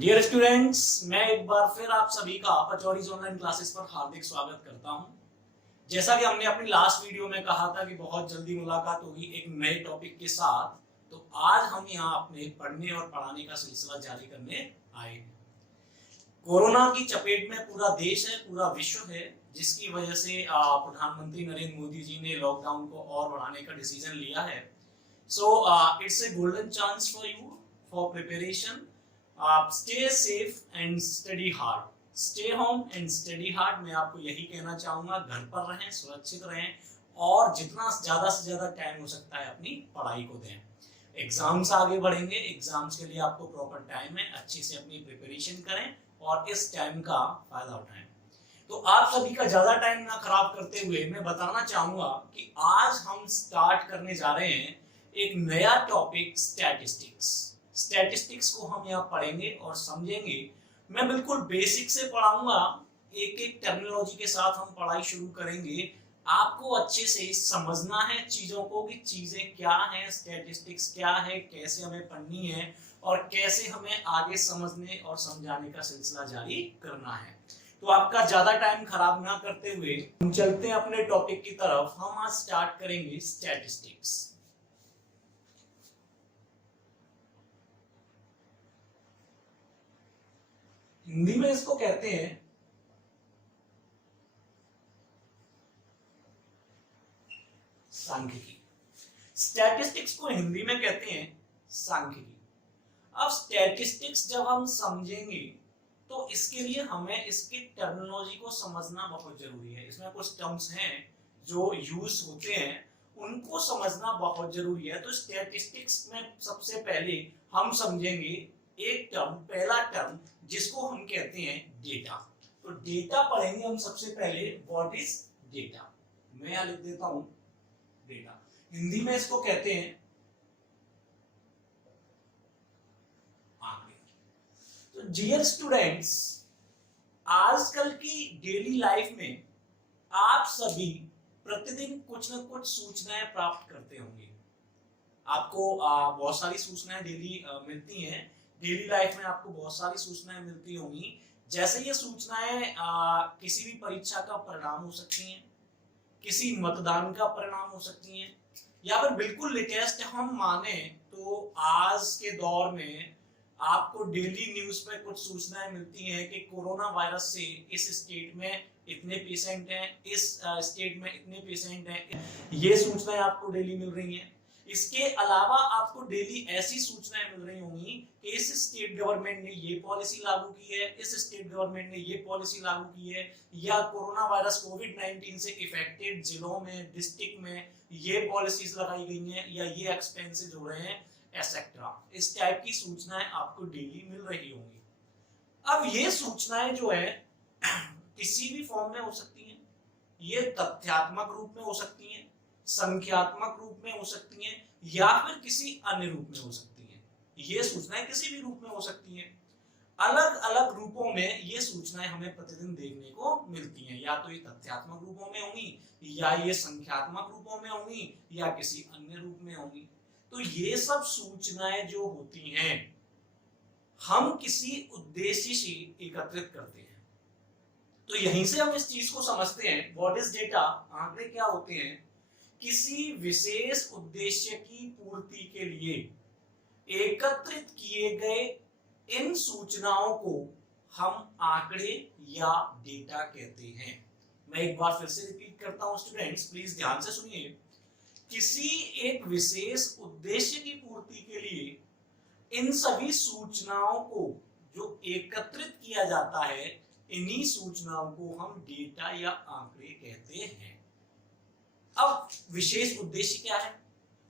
Dear students, मैं एक बार फिर आप सभी का पचौरीज ऑनलाइन क्लासेस पर हार्दिक स्वागत करता हूं। जैसा कि हमने अपनी लास्ट वीडियो में कहा था कि बहुत जल्दी मुलाकात होगी एक नए टॉपिक के साथ, तो आज हम यहाँ अपने पढ़ने और पढ़ाने का सिलसिला जारी करने आए हैं। कोरोना की चपेट में पूरा देश है, पूरा विश्व है, जिसकी वजह से प्रधानमंत्री नरेंद्र मोदी जी ने लॉकडाउन को और बढ़ाने का डिसीजन लिया है। So it's a golden chance for you for preparation. आप stay safe and study hard, stay home and study hard. मैं आपको यही कहना चाहूंगा, घर पर रहें, सुरक्षित रहें और जितना ज्यादा से ज्यादा टाइम हो सकता है अपनी पढ़ाई को दें। एग्जाम्स आगे बढ़ेंगे, एग्जाम्स के लिए आपको प्रॉपर टाइम है, अच्छे से अपनी प्रिपरेशन करें और इस टाइम का फायदा उठाएं। तो आप सभी का ज्यादा टाइम ना खराब करते हुए मैं बताना चाहूंगा कि आज हम स्टार्ट करने जा रहे हैं एक नया टॉपिक, स्टैटिस्टिक्स। स्टैटिस्टिक्स को हम यहाँ पढ़ेंगे और समझेंगे। मैं बिल्कुल बेसिक से पढ़ाऊंगा, एक एक टर्मिनोलॉजी के साथ हम पढ़ाई शुरू करेंगे। आपको अच्छे से समझना है चीजों को कि चीजें क्या हैं, स्टैटिस्टिक्स क्या है, कैसे हमें पढ़नी है और कैसे हमें आगे समझने और समझाने का सिलसिला जारी करना है। तो आपका ज्यादा टाइम खराब ना करते हुए हम चलते हैं अपने टॉपिक की तरफ। हम आज स्टार्ट करेंगे स्टैटिस्टिक्स। हिंदी में इसको कहते हैं सांख्यिकी। स्टैटिस्टिक्स को हिंदी में कहते हैं सांख्यिकी। अब स्टैटिस्टिक्स जब हम समझेंगे तो इसके लिए हमें इसकी टर्मिनोलॉजी को समझना बहुत जरूरी है। इसमें कुछ टर्म्स हैं जो यूज होते हैं, उनको समझना बहुत जरूरी है। तो स्टैटिस्टिक्स में सबसे पहले हम समझेंगे एक टर्म, पहला टर्म जिसको हम कहते हैं डेटा। तो डेटा पढ़ेंगे हम सबसे पहले। What is data? मैं यहां लिख देता हूं डेटा। हिंदी में इसको कहते हैं आंकड़े। तो डियर स्टूडेंट्स, आजकल की डेली लाइफ में आप सभी प्रतिदिन कुछ न कुछ सूचनाएं प्राप्त करते होंगे। आपको बहुत सारी सूचनाएं डेली मिलती हैं। डेली लाइफ में आपको बहुत सारी सूचनाएं मिलती होंगी। जैसे ये सूचनाएं किसी भी परीक्षा का परिणाम हो सकती हैं, किसी मतदान का परिणाम हो सकती हैं, या फिर बिल्कुल लेटेस्ट हम माने तो आज के दौर में आपको डेली न्यूज पे कुछ सूचनाएं मिलती हैं कि कोरोना वायरस से इस स्टेट में इतने पेशेंट हैं, इस स्टेट में इतने पेशेंट हैं। ये सूचनाएं आपको डेली मिल रही हैं। इसके अलावा आपको डेली ऐसी सूचनाएं मिल रही होंगी कि इस स्टेट गवर्नमेंट ने ये पॉलिसी लागू की है, इस स्टेट गवर्नमेंट ने ये पॉलिसी लागू की है, या कोरोना वायरस कोविड-19 से इफेक्टेड जिलों में, डिस्ट्रिक्ट में ये पॉलिसीज लगाई गई हैं, या ये एक्सपेंसेस हो रहे हैं, एसेट्रा। इस टाइप की सूचनाएं आपको डेली मिल रही होंगी। अब ये सूचनाएं जो है किसी भी फॉर्म में हो सकती हैं। ये तथ्यात्मक रूप में हो सकती हैं, संख्यात्मक रूप में हो सकती हैं, या फिर किसी अन्य रूप में हो सकती हैं। ये सूचनाएं किसी भी रूप में हो सकती हैं। अलग अलग रूपों में ये सूचनाएं हमें प्रतिदिन देखने को मिलती हैं। या तो ये तथ्यात्मक रूपों में होंगी, या ये संख्यात्मक रूपों में होंगी, या किसी अन्य रूप में होंगी। तो ये सब सूचनाएं जो होती हैं हम किसी उद्देश्य से एकत्रित करते हैं। तो यहीं से हम इस चीज को समझते हैं, व्हाट इज डेटा। आंकड़े क्या होते हैं? किसी विशेष उद्देश्य की पूर्ति के लिए एकत्रित किए गए इन सूचनाओं को हम आंकड़े या डेटा कहते हैं। मैं एक बार फिर से रिपीट करता हूं स्टूडेंट्स, प्लीज ध्यान से सुनिए। किसी एक विशेष उद्देश्य की पूर्ति के लिए इन सभी सूचनाओं को जो एकत्रित किया जाता है, इन्हीं सूचनाओं को हम डेटा या आंकड़े कहते हैं। अब विशेष उद्देश्य क्या है?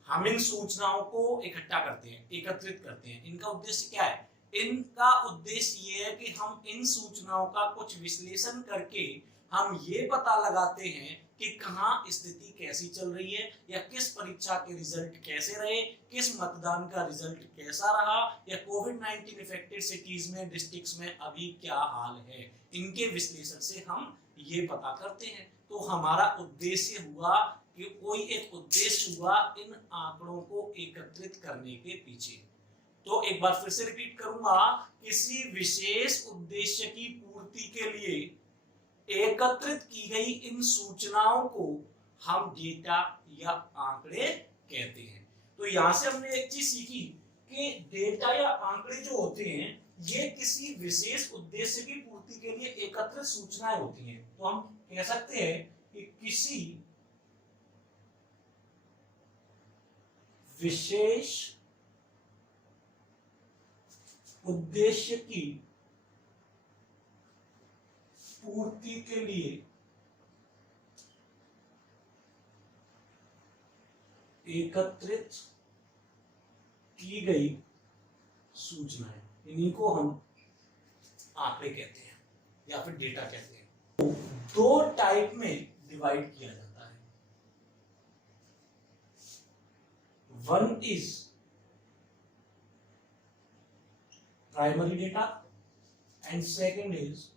हम इन सूचनाओं को इकट्ठा करते हैं, एकत्रित करते हैं। इनका उद्देश्य क्या है? इनका उद्देश्य ये है कि हम इन सूचनाओं का कुछ विश्लेषण करके हम ये पता लगाते हैं कि कहाँ स्थिति कैसी चल रही है, या किस परीक्षा के रिजल्ट कैसे रहे, किस मतदान का रिजल्ट कैसा रहा, या कोविड-19 इफेक्टेड सिटीज में, डिस्ट्रिक्ट्स में अभी क्या हाल है। इनके विश्लेषण से हम ये पता करते हैं। तो हमारा उद्देश्य हुआ कि कोई एक उद्देश्य हुआ इन आंकड़ों को एकत्रित करने के पीछे। तो एक बार फिर से रिपीट करूंगा, किसी विशेष उद्देश्य की पूर्ति के लिए एकत्रित की गई इन सूचनाओं को हम डेटा या आंकड़े कहते हैं। तो यहां से हमने एक चीज सीखी कि डेटा या आंकड़े जो होते हैं ये किसी विशेष उद्देश्य की पूर्ति के लिए एकत्रित सूचनाएं होती हैं। तो हम कह सकते हैं कि किसी विशेष उद्देश्य की पूर्ति के लिए एकत्रित की गई सूचनाएं, इन्हीं को हम आंकड़े कहते हैं या फिर डेटा कहते हैं। तो दो टाइप में डिवाइड किया जाता है। One is primary data and second is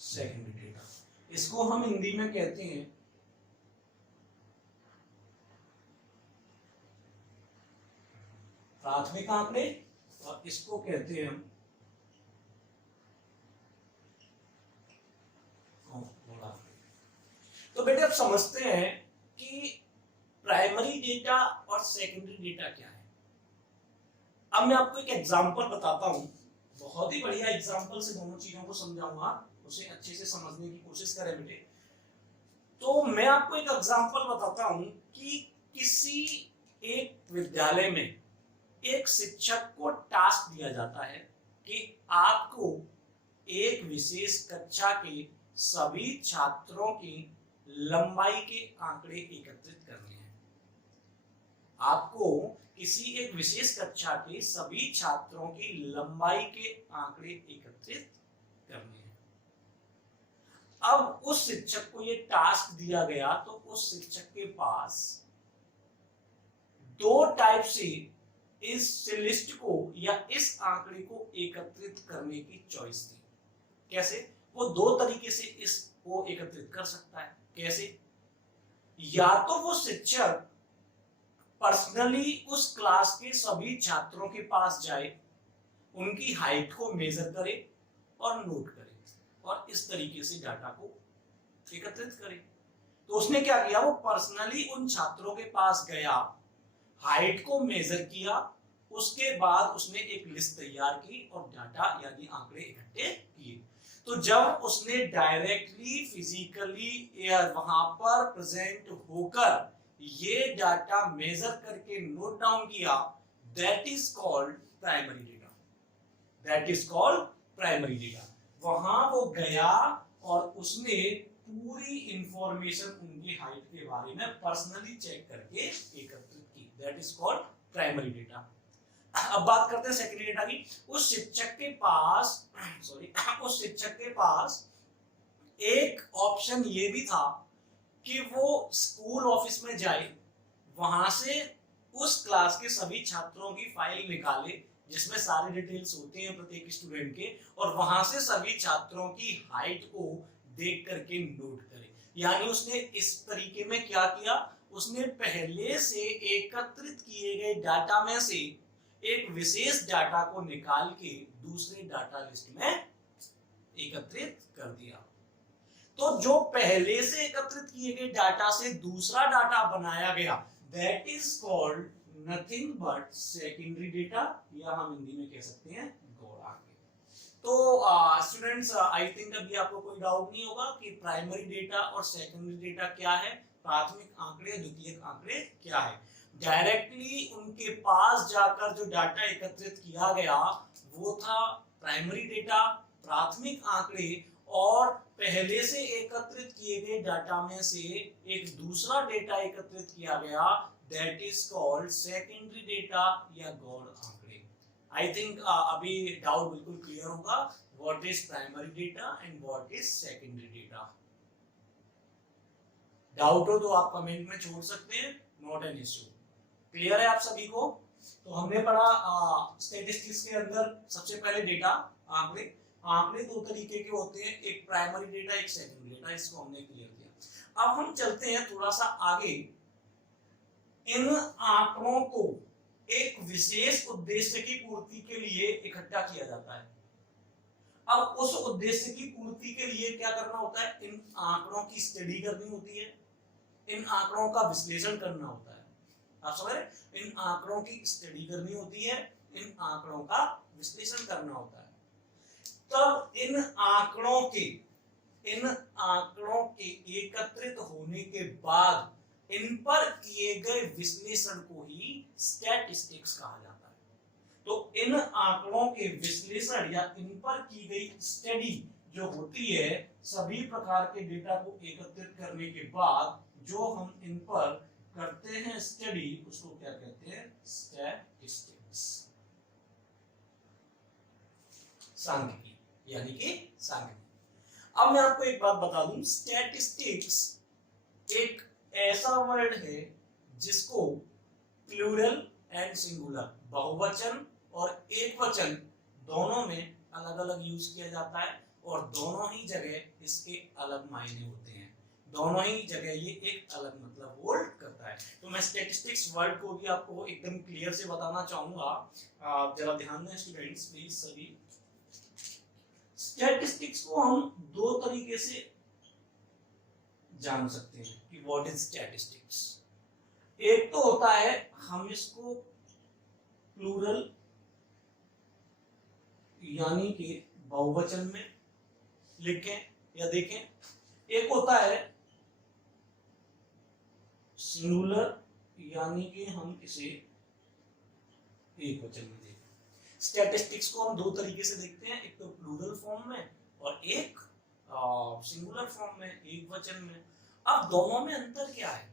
secondary data. इसको हम हिंदी में कहते हैं प्राथमिक आंकड़े और इसको कहते हैं हम गौण आंकड़े। तो बेटे आप समझते हैं कि प्राइमरी डेटा और सेकेंडरी डेटा क्या है। अब मैं आपको एक एग्जांपल बताता हूं, बहुत ही बढ़िया एग्जांपल से दोनों चीजों को समझाऊंगा, उसे अच्छे से समझने की कोशिश करें बेटे। तो मैं आपको एक एग्जांपल बताता हूं कि किसी एक विद्यालय में एक शिक्षक को टास्क दिया जाता है कि आपको एक विशेष कक्षा के सभी छात्रों की लंबाई के आंकड़े एकत्रित करने हैं। आपको किसी एक विशेष कक्षा के सभी छात्रों की लंबाई के आंकड़े एकत्रित करने हैं। अब उस शिक्षक को यह टास्क दिया गया, तो उस शिक्षक के पास दो टाइप से इस लिस्ट को या इस आंकड़े को एकत्रित करने की चॉइस थी। कैसे? वो दो तरीके से इसको एकत्रित कर सकता है। कैसे? या तो वो शिक्षक पर्सनली उस क्लास के सभी छात्रों के पास जाए, उनकी हाइट को मेजर करे और नोट करे और इस तरीके से डाटा को एकत्रित करे। तो उसने क्या किया, वो पर्सनली उन छात्रों के पास गया, हाइट को मेजर किया, उसके बाद उसने एक लिस्ट तैयार की और डाटा यानी आंकड़े इकट्ठे किए। तो जब उसने डायरेक्टली फिजिकली वहां पर प्रेजेंट होकर ये डाटा मेजर करके नोट डाउन किया, that is called primary data. That is called primary data. वहां वो गया और उसने पूरी इंफॉर्मेशन उनकी हाइट के बारे में पर्सनली चेक करके एकत्रित की। That is called primary data. अब बात करते हैं सेकेंडरी डेटा की। उस शिक्षक के पास एक ऑप्शन ये भी था कि वो स्कूल ऑफिस में जाए, वहां से उस क्लास के सभी छात्रों की फाइल निकाले जिसमें सारे डिटेल्स होते हैं प्रत्येक स्टूडेंट के, और वहां से सभी छात्रों की हाइट को देख करके नोट करे। यानी उसने इस तरीके में क्या किया, उसने पहले से एकत्रित किए गए डाटा में से एक विशेष डाटा को निकाल के दूसरे डाटा लिस्ट में एकत्रित कर दिया। तो जो पहले से एकत्रित किए गए डाटा से दूसरा डाटा बनाया गया, that is called nothing but secondary data, या हम हिंदी में कह सकते हैं गौण आंकड़े। तो स्टूडेंट्स, आई थिंक अभी आपको कोई डाउट नहीं होगा कि प्राइमरी डेटा और सेकेंडरी डेटा क्या है, प्राथमिक आंकड़े द्वितीयक आंकड़े क्या है। डायरेक्टली उनके पास जाकर जो डाटा एकत्रित किया गया वो था प्राइमरी डेटा, प्राथमिक आंकड़े, और पहले से एकत्रित किए गए डाटा में से एक दूसरा डेटा एकत्रित किया गया, that is called secondary data या गौण आंकड़े। आई थिंक अभी डाउट बिल्कुल क्लियर होगा, what is primary data and what is secondary data. Doubt हो तो आप कमेंट में छोड़ सकते हैं, नॉट एन इश्यू। क्लियर है आप सभी को? तो हमने पढ़ा स्टैटिस्टिक्स के अंदर सबसे पहले डेटा, आंकड़े। आंकड़े दो तरीके के होते हैं, एक प्राइमरी डेटा, एक सेकेंडरी डेटा, इसको हमने क्लियर किया। अब हम चलते हैं थोड़ा सा आगे इन आंकड़ों को एक विशेष उद्देश्य की पूर्ति के लिए इकट्ठा किया जाता है। अब उस उद्देश्य की पूर्ति के लिए क्या करना होता है, इन आंकड़ों की स्टडी करनी होती है, इन आंकड़ों का विश्लेषण करना होता है। आप समझ रहे, इन आंकड़ों की स्टडी करनी होती है, इन आंकड़ों का विश्लेषण करना होता है। तब इन आंकड़ों के एकत्रित होने के बाद इन पर किए गए विश्लेषण को ही स्टैटिस्टिक्स कहा जाता है। तो इन आंकड़ों के विश्लेषण या इन पर की गई स्टडी जो होती है, सभी प्रकार के डेटा को एकत्रित करने के बाद जो हम इन पर करते हैं स्टडी, उसको क्या कहते हैं, स्टैटिस्टिक्स, सांख्यिकी, यानी कि सांख्यिकी। अब मैं आपको एक बात बता दूं, स्टैटिस्टिक्स एक ऐसा वर्ड है जिसको प्लूरल एंड सिंगुलर, बहुवचन और एकवचन दोनों में अलग अलग यूज किया जाता है और दोनों ही जगह इसके अलग मायने होते हैं, दोनों ही जगह ये एक अलग मतलब होल्ड करता है। तो मैं स्टैटिस्टिक्स वर्ड को भी आपको एकदम क्लियर से बताना चाहूंगा, जरा ध्यान दें स्टूडेंट्स प्लीज सभी। स्टैटिस्टिक्स को हम दो तरीके से जान सकते हैं कि व्हाट इज स्टैटिस्टिक्स। एक तो होता है हम इसको प्लूरल यानी कि बहुवचन में लिखें या देखें, एक होता है सिंगुलर यानी कि हम इसे एक वचन में देखें। स्टैटिस्टिक्स को हम दो तरीके से देखते हैं, एक तो प्लूरल फॉर्म में और एक सिंगुलर फॉर्म में, एक वचन में। अब दोनों में अंतर क्या है,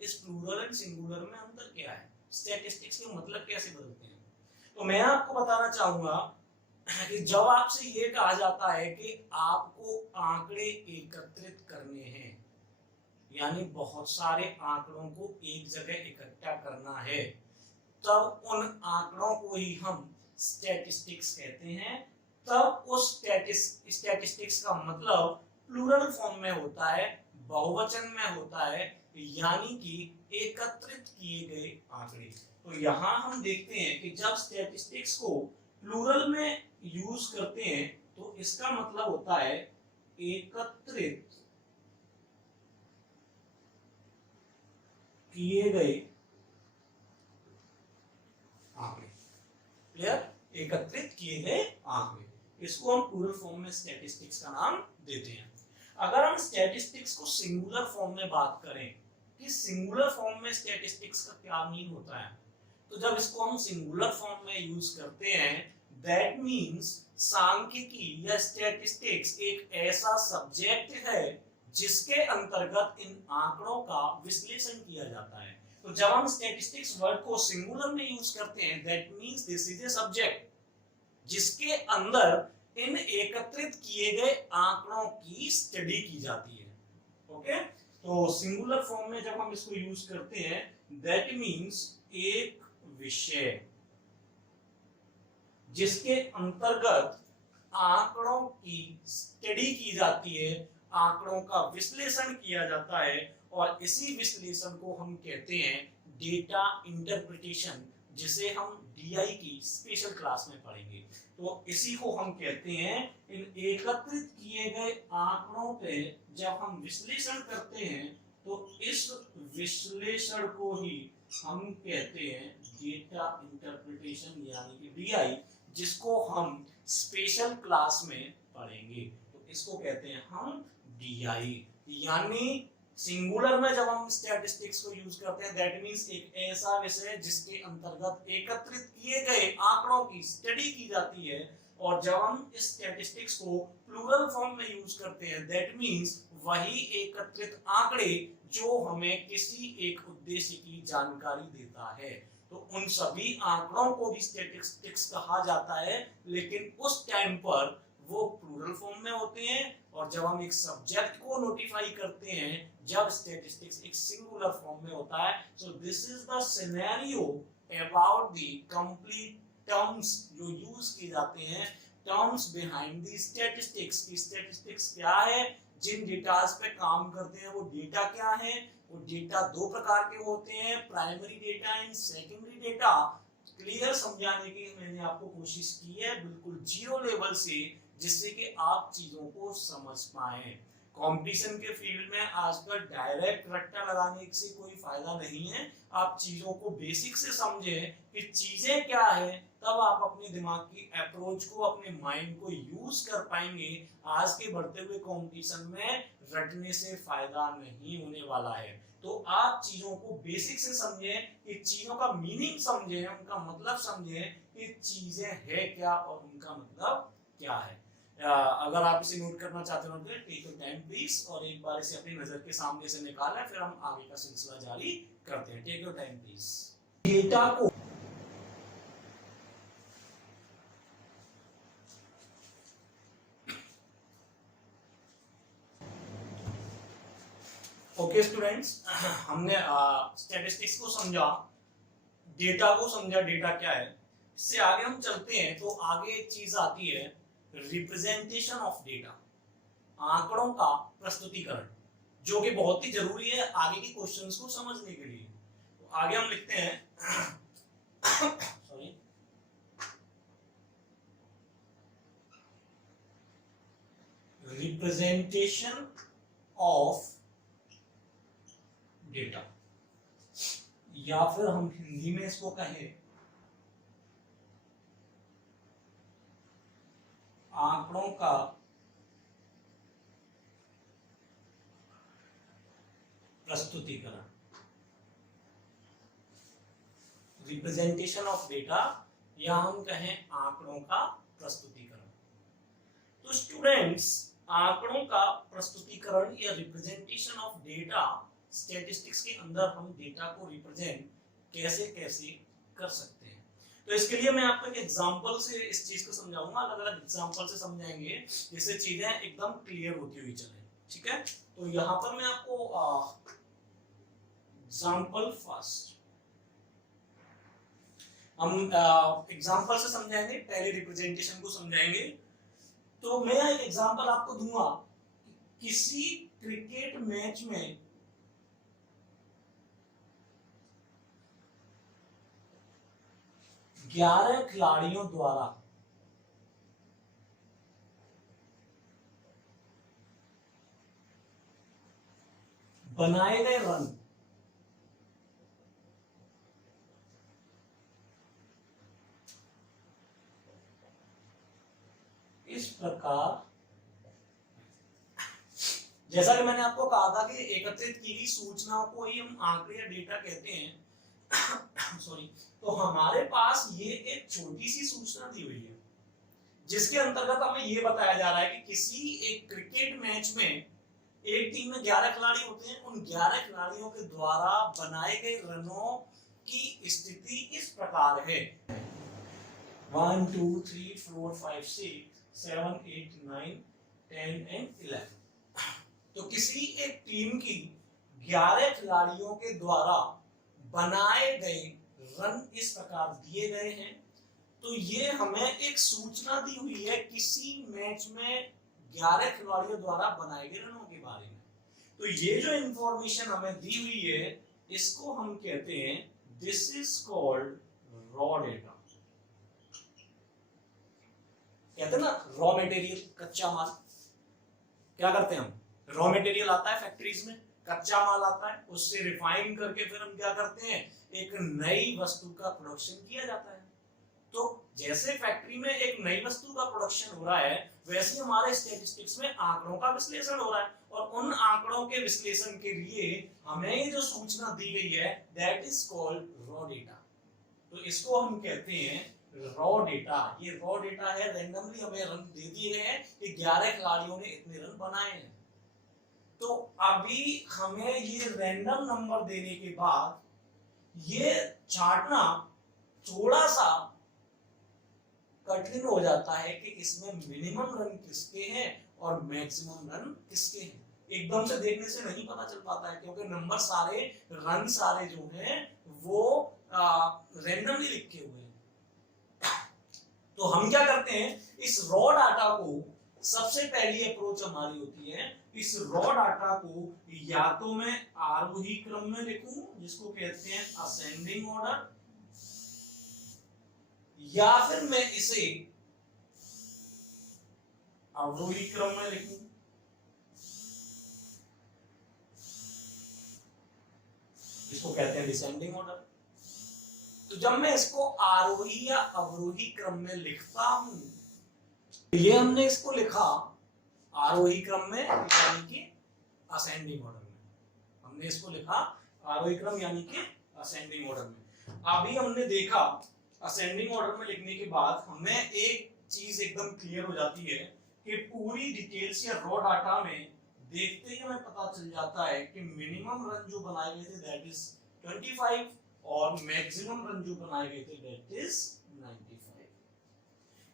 इस प्लूरल एंड सिंगुलर में अंतर क्या है, स्टैटिस्टिक्स के मतलब कैसे बदलते हैं? तो मैं आपको बताना चाहूंगा कि जब आपसे ये कहा जाता है कि आपको आंकड़े एकत्रित करने हैं, यानी बहुत सारे आंकड़ों को एक जगह इकट्ठा करना है, तब उन आंकड़ों को ही हम स्टैटिस्टिक्स कहते हैं। तब उस स्टैटिस्टिक्स का मतलब प्लूरल फॉर्म में होता है, बहुवचन में होता है, यानी कि एकत्रित किए गए आंकड़े। तो यहां हम देखते हैं कि जब स्टैटिस्टिक्स को प्लूरल में यूज करते हैं तो इसका मतलब होता है एकत्रित किए गए आंकड़े। क्लियर, एकत्रित किए गए आंकड़े, इसको हम प्लूरल फॉर्म में स्टैटिस्टिक्स का नाम देते हैं। अगर हम स्टैटिस्टिक्स को सिंगुलर फॉर्म में बात करें कि सिंगुलर फॉर्म में स्टैटिस्टिक्स का क्या मीन होता है, तो जब इसको हम सिंगुलर फॉर्म में यूज करते हैं, दैट मीन्स सांख्यिकी या स्टैटिस्टिक्स एक ऐसा सब्जेक्ट है जिसके अंतर्गत इन आंकड़ों का विश्लेषण किया जाता है। तो जब हम स्टैटिस्टिक्स वर्ड को सिंगुलर में यूज करते हैं, that means this is a subject जिसके अंदर इन एकत्रित किए गए आंकड़ों की स्टडी की जाती है। ओके, तो सिंगुलर फॉर्म में जब हम इसको यूज करते हैं, दैट मीन्स एक विषय जिसके अंतर्गत आंकड़ों की स्टडी की जाती है, आंकड़ों का विश्लेषण किया जाता है, और इसी विश्लेषण को हम कहते हैं डेटा इंटरप्रिटेशन, जिसे हम डीआई की स्पेशल क्लास में पढ़ेंगे। तो इसी को हम कहते हैं, इन एकत्रित किए गए आंकड़ों पे जब हम विश्लेषण करते हैं तो इस विश्लेषण को ही हम कहते हैं डेटा इंटरप्रिटेशन यानी कि डीआई, जिसको हम स्पेशल क्लास में पढ़ेंगे। तो इसको कहते हैं हम डीआई। यानी सिंगुलर में जब हम स्टैटिस्टिक्स को यूज करते हैं, दैट मींस एक ऐसा विषय जिसके अंतर्गत एकत्रित किए गए आंकड़ों की स्टडी की जाती है। और जब हम इस स्टैटिस्टिक्स को प्लूरल फॉर्म में यूज करते हैं, दैट मींस वही एकत्रित आंकड़े जो हमें किसी एक उद्देश्य की जानकारी देता है। तो उन सभी आंकड़ों को भी स्टैटिस्टिक्स कहा जाता है, लेकिन उस टाइम पर वो प्लूरल फॉर्म में होते हैं। और जब हम एक सब्जेक्ट को नोटिफाई करते हैं, जब स्टैटिस्टिक्स एक सिंगुलर फॉर्म में होता है। So this is the scenario about the complete terms जो यूज किए जाते हैं, टर्म्स बिहाइंड द स्टैटिस्टिक्स। की स्टैटिस्टिक्स क्या है, जिन डेटास पे काम करते हैं वो डेटा क्या है, तो डेटा दो प्रकार के होते हैं, primary data and secondary data. Clear समझाने की मैंने आपको कोशिश की है बिल्कुल जीरो लेवल से, जिससे कि आप चीजों को समझ पाए। कंपटीशन के फील्ड में आजकल डायरेक्ट रट्टा लगाने से कोई फायदा नहीं है। आप चीजों को बेसिक से समझें कि चीजें क्या है, तब आप अपने दिमाग की अप्रोच को, अपने माइंड को यूज कर पाएंगे। आज के बढ़ते हुए कंपटीशन में रटने से फायदा नहीं होने वाला है। तो आप चीजों को बेसिक से समझें, कि चीजों का मीनिंग समझें, उनका मतलब समझें कि चीजें है क्या और उनका मतलब क्या है। अगर आप इसे नोट करना चाहते हो तो टेक योर टाइम प्लीज, और एक बार इसे अपनी नजर के सामने से निकालें, फिर हम आगे का सिलसिला जारी करते हैं। Take your time please. Data को ओके स्टूडेंट्स, हमने स्टैटिस्टिक्स को समझा, डेटा को समझा, डेटा क्या है। इससे आगे हम चलते हैं तो आगे एक चीज आती है रिप्रेजेंटेशन ऑफ डेटा, आंकड़ों का प्रस्तुतिकरण, जो कि बहुत ही जरूरी है आगे के क्वेश्चंस को समझने के लिए। तो आगे हम लिखते हैं सॉरी, रिप्रेजेंटेशन ऑफ डेटा, या फिर हम हिंदी में इसको कहें आंकड़ों का प्रस्तुतिकरण, रिप्रेजेंटेशन ऑफ डेटा, या हम कहें आंकड़ों का प्रस्तुतिकरण। तो स्टूडेंट्स, आंकड़ों का प्रस्तुतिकरण या रिप्रेजेंटेशन ऑफ डेटा, स्टैटिस्टिक्स के अंदर हम डेटा को रिप्रेजेंट कैसे कैसे कर सकते हैं। तो इसके लिए मैं आपको एक एग्जांपल से इस चीज को समझाऊंगा, अलग अलग एग्जांपल से समझाएंगे, जिससे चीजें एकदम क्लियर होती हुई चले। ठीक है, तो यहां पर मैं आपको एग्जांपल फर्स्ट, हम एग्जांपल से समझाएंगे, पहले रिप्रेजेंटेशन को समझाएंगे। तो मैं एक एग्जांपल आपको दूंगा, किसी क्रिकेट मैच में ग्यारह खिलाड़ियों द्वारा बनाए गए रन इस प्रकार, जैसा कि मैंने आपको कहा था कि एकत्रित की गई सूचनाओं को ही हम आंकड़े या डेटा कहते हैं सॉरी। तो हमारे पास ये एक छोटी सी सूचना दी हुई है, जिसके अंतर्गत हमें ये बताया जा रहा है कि किसी एक क्रिकेट मैच में एक टीम में 11 खिलाड़ी होते हैं, उन 11 खिलाड़ियों के द्वारा बनाए गए रनों की स्थिति इस प्रकार है 1 2 3 4 5 6 7 8 9 10 एंड 11। तो किसी एक टीम की 11 खिलाड़ियों के द्वारा बनाए गए रन इस प्रकार दिए गए हैं। तो ये हमें एक सूचना दी हुई है किसी मैच में 11 खिलाड़ियों द्वारा बनाए गए रनों के बारे में। तो ये जो इंफॉर्मेशन हमें दी हुई है, इसको हम कहते हैं, this is called raw data. कहते हैं ना रॉ मटेरियल, कच्चा माल। क्या करते हैं हम, रॉ मटेरियल आता है फैक्ट्रीज में, कच्चा माल आता है, उससे रिफाइन करके फिर हम क्या करते हैं, एक नई वस्तु का प्रोडक्शन किया जाता है। तो जैसे फैक्ट्री में एक नई वस्तु का प्रोडक्शन हो रहा है, वैसे हमारे स्टैटिस्टिक्स में आंकड़ों का विश्लेषण हो रहा है, और उन आंकड़ों के विश्लेषण के लिए हमें जो सूचना दी गई है, that is called raw data. तो इसको हम कहते हैं रॉ डेटा। ये रॉ डेटा है, रैंडमली हमें रन दे दिए गए हैं कि 11 खिलाड़ियों ने इतने रन बनाए हैं। तो अभी हमें ये रैंडम नंबर देने के बाद ये छांटना थोड़ा सा कठिन हो जाता है कि इसमें मिनिमम रन किसके हैं और मैक्सिमम रन किसके हैं। एकदम से देखने से नहीं पता चल पाता है, क्योंकि नंबर सारे, रन सारे जो हैं वो रैंडमली लिखे हुए हैं। तो हम क्या करते हैं, इस रॉ डाटा को, सबसे पहली अप्रोच हमारी होती है इस रॉ डाटा को या तो मैं आरोही क्रम में लिखूं जिसको कहते हैं असेंडिंग ऑर्डर, या फिर मैं इसे अवरोही क्रम में लिखूं जिसको कहते हैं डिसेंडिंग ऑर्डर। तो जब मैं इसको आरोही या अवरोही क्रम में लिखता हूं, ये हमने इसको लिखा आरोही क्रम में यानी कि असेंडिंग ऑर्डर में, हमने इसको लिखा आरोही क्रम यानी कि असेंडिंग ऑर्डर में। अभी हमने देखा असेंडिंग ऑर्डर में लिखने के बाद हमें एक चीज एकदम क्लियर हो जाती है कि पूरी डिटेल्स या रॉ डाटा में देखते ही हमें पता चल जाता है कि मिनिमम रन जो बनाए गए थे दैट इज 25 और मैक्सिमम रन जो बनाए गए थे दैट इज 95।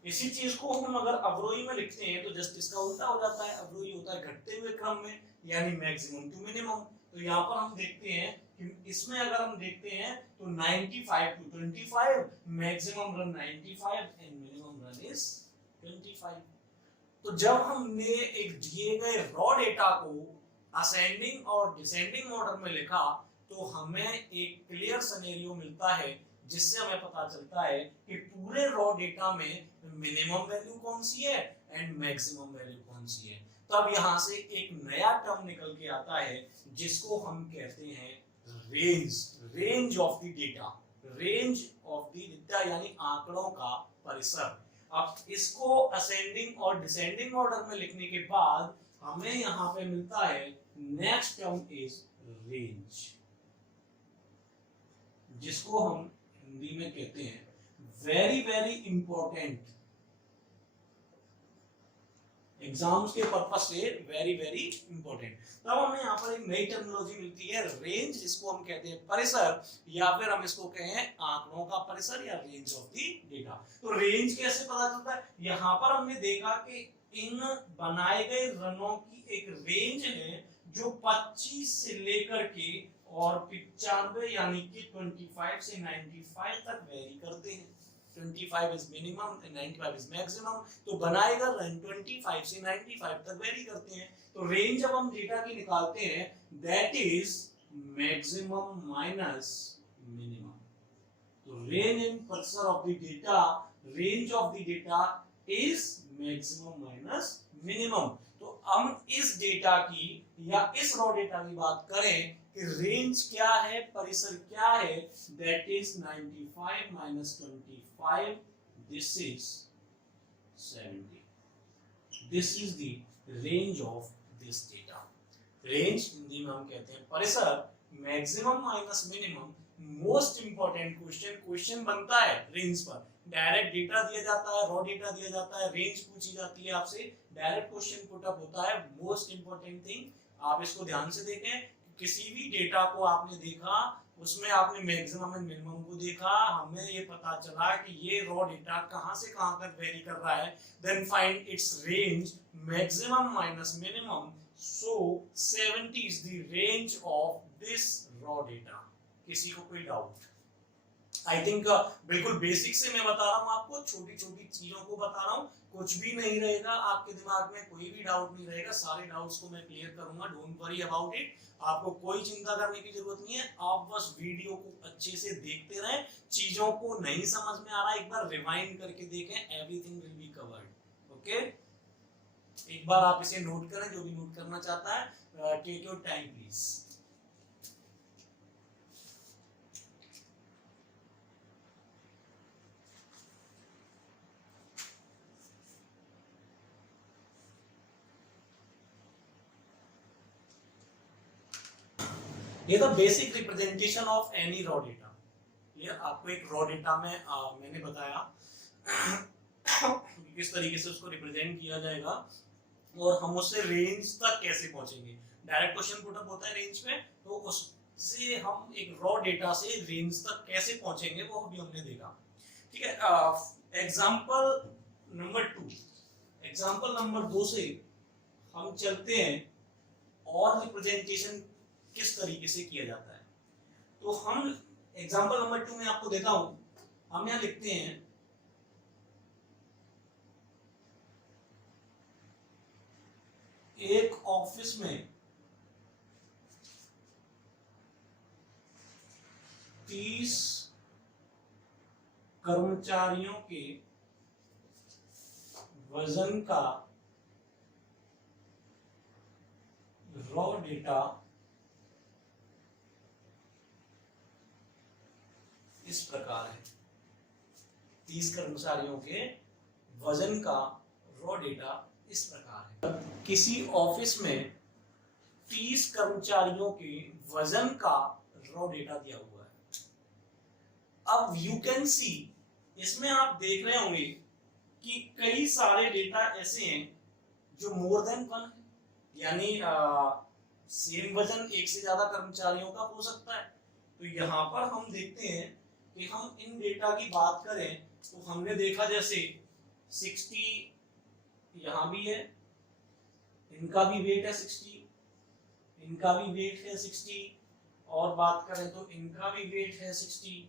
इसी चीज को हम अगर अवरोही में लिखते हैं तो जस्ट इसका उल्टा हो जाता है, अवरोही होता है घटते हुए क्रम में यानी मैक्सिमम टू मिनिमम। तो यहाँ पर हम देखते हैं कि इसमें अगर हम देखते हैं तो 95 to 25 maximum run 95 and minimum run is 25। तो जब हमने एक दिए गए रॉ डेटा को असेंडिंग और डिसेंडिंग ऑर्डर में लिखा तो हमें एक क्लियर सिनेरियो मिलता है जिससे हमें पता चलता है कि पूरे रॉ डेटा में मिनिमम वैल्यू कौन सी है एंड मैक्सिमम वैल्यू कौन सी है। तब यहां से एक नया टर्म निकल के आता है जिसको हम कहते हैं range of the data, range of the data यानी आंकड़ों का परिसर। अब इसको असेंडिंग और डिसेंडिंग ऑर्डर में लिखने के बाद हमें यहां पे मिलता है नेक्स्ट टर्म इज रेंज, जिसको हम हिंदी में कहते हैं वेरी वेरी इंपॉर्टेंट, एग्जाम्स के पर्पस से वेरी वेरी इंपॉर्टेंट। तब हमें यहाँ पर एक नई टर्मिनोलॉजी मिलती है रेंज, जिसको हम कहते हैं परिसर, या फिर हम इसको कहें आंकड़ों का परिसर या रेंज ऑफ द डेटा। तो रेंज कैसे पता चलता है? यहाँ पर हमने देखा कि इन बनाए गए रनों की एक रेंज है जो 25 से लेकर के और 95 यानी कि 25 से 95 तक वेरी करते हैं। 25 is minimum and 95 is maximum। तो बनाएगा रन 25 से 95 तक वेरी करते हैं। तो रेंज जब हम डेटा की निकालते हैं that is maximum minus minimum. तो रेंज इन परिसर of the data, range of the data is maximum minus minimum. तो हम इस डेटा की या इस रॉ डेटा की बात करें कि रेंज क्या है, परिसर क्या है, that is 95 minus 25, this is 70। This is the range of this data. Range Hindi में हम कहते हैं परिसर, maximum minus minimum. Most important question बनता है रेंज पर। डायरेक्ट डेटा दिया जाता है, रॉ डेटा दिया जाता है, रेंज पूछी जाती है आपसे, डायरेक्ट क्वेश्चन पुट अप होता है। मोस्ट इंपॉर्टेंट थिंग, आप इसको ध्यान से देखें। किसी भी डेटा को आपने देखा, उसमें आपने मैक्सिमम एंड मिनिमम को देखा, हमें ये पता चला कि ये रॉ डेटा कहां से कहां तक वेरी कर रहा है, then find its range maximum minus minimum. So 70 is the range of this raw data. किसी को कोई डाउट? आई थिंक बिल्कुल बेसिक से मैं बता रहा हूं आपको, छोटी छोटी चीजों को बता रहा हूं, कुछ भी नहीं रहेगा आपके दिमाग में, कोई भी डाउट नहीं रहेगा। सारे डाउट्स को मैं क्लियर करूंगा, डोंट वरी अबाउट इट। आपको कोई चिंता करने की जरूरत नहीं है, आप बस वीडियो को अच्छे से देखते रहें। चीजों को नहीं समझ में आ रहा है एक बार रिवाइंड करके देखें, everything will be covered. Okay, एक बार आप इसे नोट करें, जो भी नोट करना चाहता है। Take your time please. ये the basic representation of any raw data. ये आपको एक रॉ डेटा में मैंने बताया किस तरीके से उसको रिप्रेजेंट किया जाएगा और हम उससे रेंज तक कैसे पहुंचेंगे। डायरेक्ट क्वेश्चन पुट अप होता है रेंज पे, तो उससे हम एक रॉ डेटा से रेंज तक कैसे पहुंचेंगे वो अभी हमने देखा। ठीक है, एग्जांपल नंबर 2, एग्जांपल नंबर 2 से हम चलते हैं और रिप्रेजेंटेशन किस तरीके से किया जाता है। तो हम एग्जांपल नंबर 2 में आपको देता हूं, हम यहां लिखते हैं एक ऑफिस में 30 कर्मचारियों के वजन का रॉ डेटा इस प्रकार है। 30 कर्मचारियों के वजन का रॉ डेटा इस प्रकार है। किसी ऑफिस में 30 कर्मचारियों के वजन का रॉ डेटा दिया हुआ है। अब यू कैन सी, इसमें आप देख रहे होंगे कि कई सारे डेटा ऐसे हैं जो मोर देन वन है, यानी सेम वजन एक से ज्यादा कर्मचारियों का हो सकता है। तो यहाँ पर हम देखते हैं कि हम इन डेटा की बात करें तो हमने देखा जैसे 60 यहाँ भी है, इनका भी वेट है 60, इनका भी वेट है 60, और बात करें तो इनका भी वेट है 60।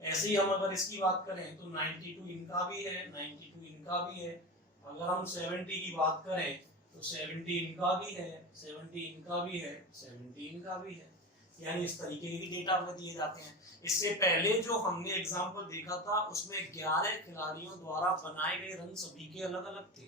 ऐसे ही हम अगर इसकी बात करें तो 92 इनका भी है, 92 इनका भी है। अगर हम 70 की बात करें तो 70 इनका भी है, 70 इनका भी है, 70 इनका भी है। यानी इस तरीके के डेटा हमें दिए जाते हैं। इससे पहले जो हमने एग्जाम्पल देखा था उसमें 11 खिलाड़ियों द्वारा बनाए गए रन सभी के अलग अलग थे,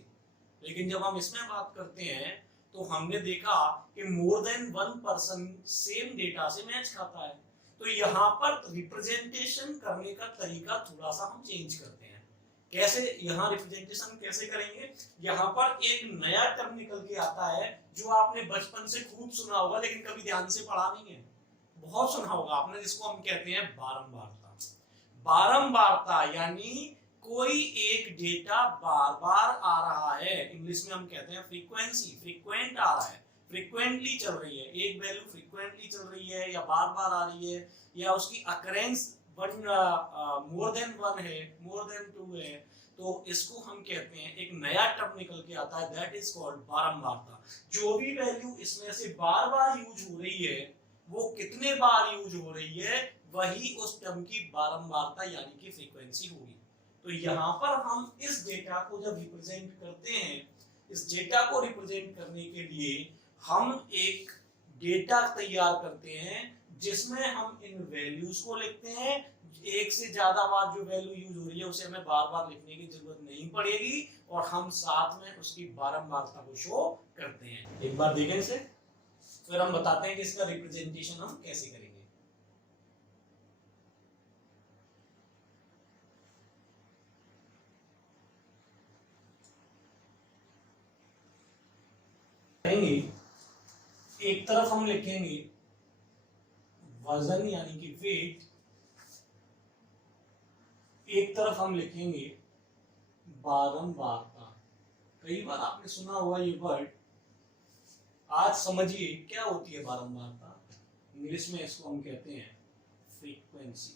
लेकिन जब हम इसमें बात करते हैं तो हमने देखा कि more than one person same data से मैच खाता है। तो यहाँ पर रिप्रेजेंटेशन करने का तरीका थोड़ा सा हम चेंज करते हैं। कैसे यहाँ रिप्रेजेंटेशन कैसे करेंगे? यहाँ पर एक नया टर्म निकल के आता है जो आपने बचपन से खूब सुना होगा लेकिन कभी ध्यान से पढ़ा नहीं है। बहुत सुना होगा आपने, जिसको हम कहते हैं बारंबारता। बारंबारता यानी कोई एक डेटा बार बार आ रहा है, इंग्लिश में हम कहते हैं फ्रीक्वेंसी, फ्रीक्वेंट आ रहा है, फ्रीक्वेंटली चल रही है, एक वैल्यू फ्रीक्वेंटली चल रही है या बार बार आ रही है, या उसकी अकरेंस मोर देन वन है, मोर देन टू है, तो इसको हम कहते हैं, एक नया टर्म निकल के आता है, दैट इज कॉल्ड बारंबारता। जो भी वैल्यू इसमें से बार बार यूज हो रही है वो कितने बार यूज हो रही है वही उस टर्म की बारंबारता यानी कि फ्रीक्वेंसी होगी। तो यहाँ पर हम इस डेटा को जब रिप्रेजेंट करते हैं, इस डेटा को रिप्रेजेंट करने के लिए हम एक डेटा तैयार करते हैं जिसमें हम इन वैल्यूज को लिखते हैं। एक से ज्यादा बार जो वैल्यू यूज हो रही है उसे हमें बार बार लिखने की जरूरत नहीं पड़ेगी और हम साथ में उसकी बारंबारता को शो करते हैं। एक बार देखें इसे, फिर हम बताते हैं कि इसका रिप्रेजेंटेशन हम कैसे करेंगे। एक तरफ हम लिखेंगे वजन यानी कि वेट, एक तरफ हम लिखेंगे बारंबारता। कई बार आपने सुना होगा ये वर्ड, आज समझिए क्या होती है बारंबारता। इंग्लिश में इसको हम कहते हैं फ्रीक्वेंसी।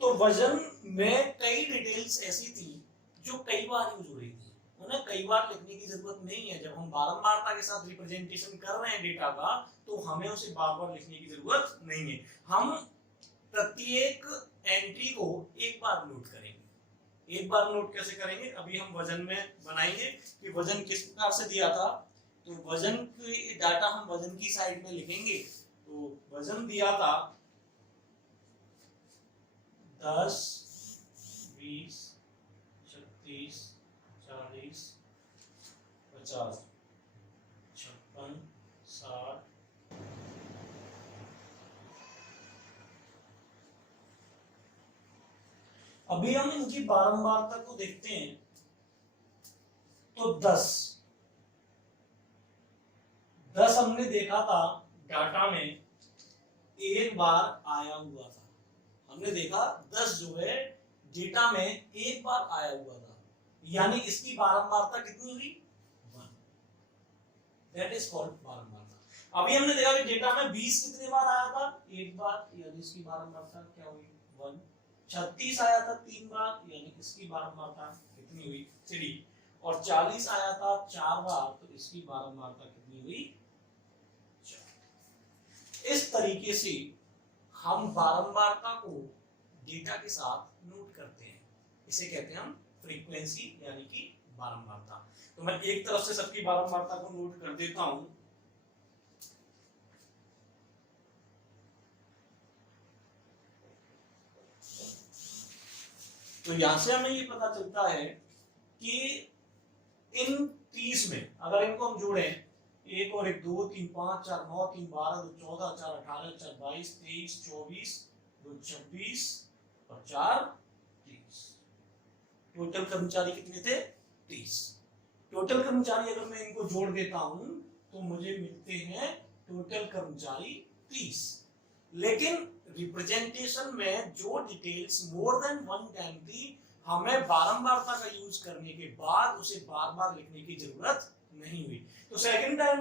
तो वजन में कई डिटेल्स ऐसी थी जो कई बार यूज हो रही थी, उन्हें कई बार लिखने की जरूरत नहीं है। जब हम बारंबारता के साथ रिप्रेजेंटेशन कर रहे हैं डेटा का तो हमें उसे बार बार लिखने की जरूरत नहीं है। हम प्रत्येक एंट्री को एक बार नोट करेंगे। एक बार नोट कैसे करेंगे? अभी हम वजन में बनाएंगे कि वजन किस प्रकार से दिया था। तो वजन की डाटा हम वजन की साइड में लिखेंगे। तो वजन दिया था 10, 20, 36, 40, 50, 56, 60। अभी हम इनकी बारंबारता को देखते हैं तो 10 हमने देखा था डाटा में एक बार आया हुआ था। हमने देखा 10 जो है डेटा में एक बार आया हुआ था, यानी इसकी बारंबारता कितनी हुई? 1। दैट इज कॉल्ड बारंबारता। अभी हमने देखा कि डेटा में 20 कितने बार आया था? एक बार, यानी इसकी बारंबारता क्या हुई? 1। 36 आया था 3 बार, यानी इसकी बारंबारता कितनी हुई? 3। और 40 आया था 4 बार, तो इसकी बारंबारता कितनी हुई? 4। इस तरीके से हम बारंबारता को डेटा के साथ नोट करते हैं। इसे कहते हैं हम फ्रीक्वेंसी यानी कि बारंबारता। तो मैं एक तरफ से सबकी बारंबारता को नोट कर देता हूं। तो यहां से हमें ये पता चलता है कि इन 30 में अगर इनको हम जोड़े, एक और एक, 2 3 5 4 9 3 12 2 14 4 18 4 22 23 24 2 26 और 4 30, टोटल कर्मचारी कितने थे? 30। टोटल कर्मचारी अगर मैं इनको जोड़ देता हूं तो मुझे मिलते हैं टोटल कर्मचारी 30। लेकिन रिप्रेजेंटेशन में जो डिटेल्स मोर देन 1 टाइम थी, हमें बारंबारता का यूज करने के बाद उसे बार बार लिखने की जरूरत नहीं हुई। तो second type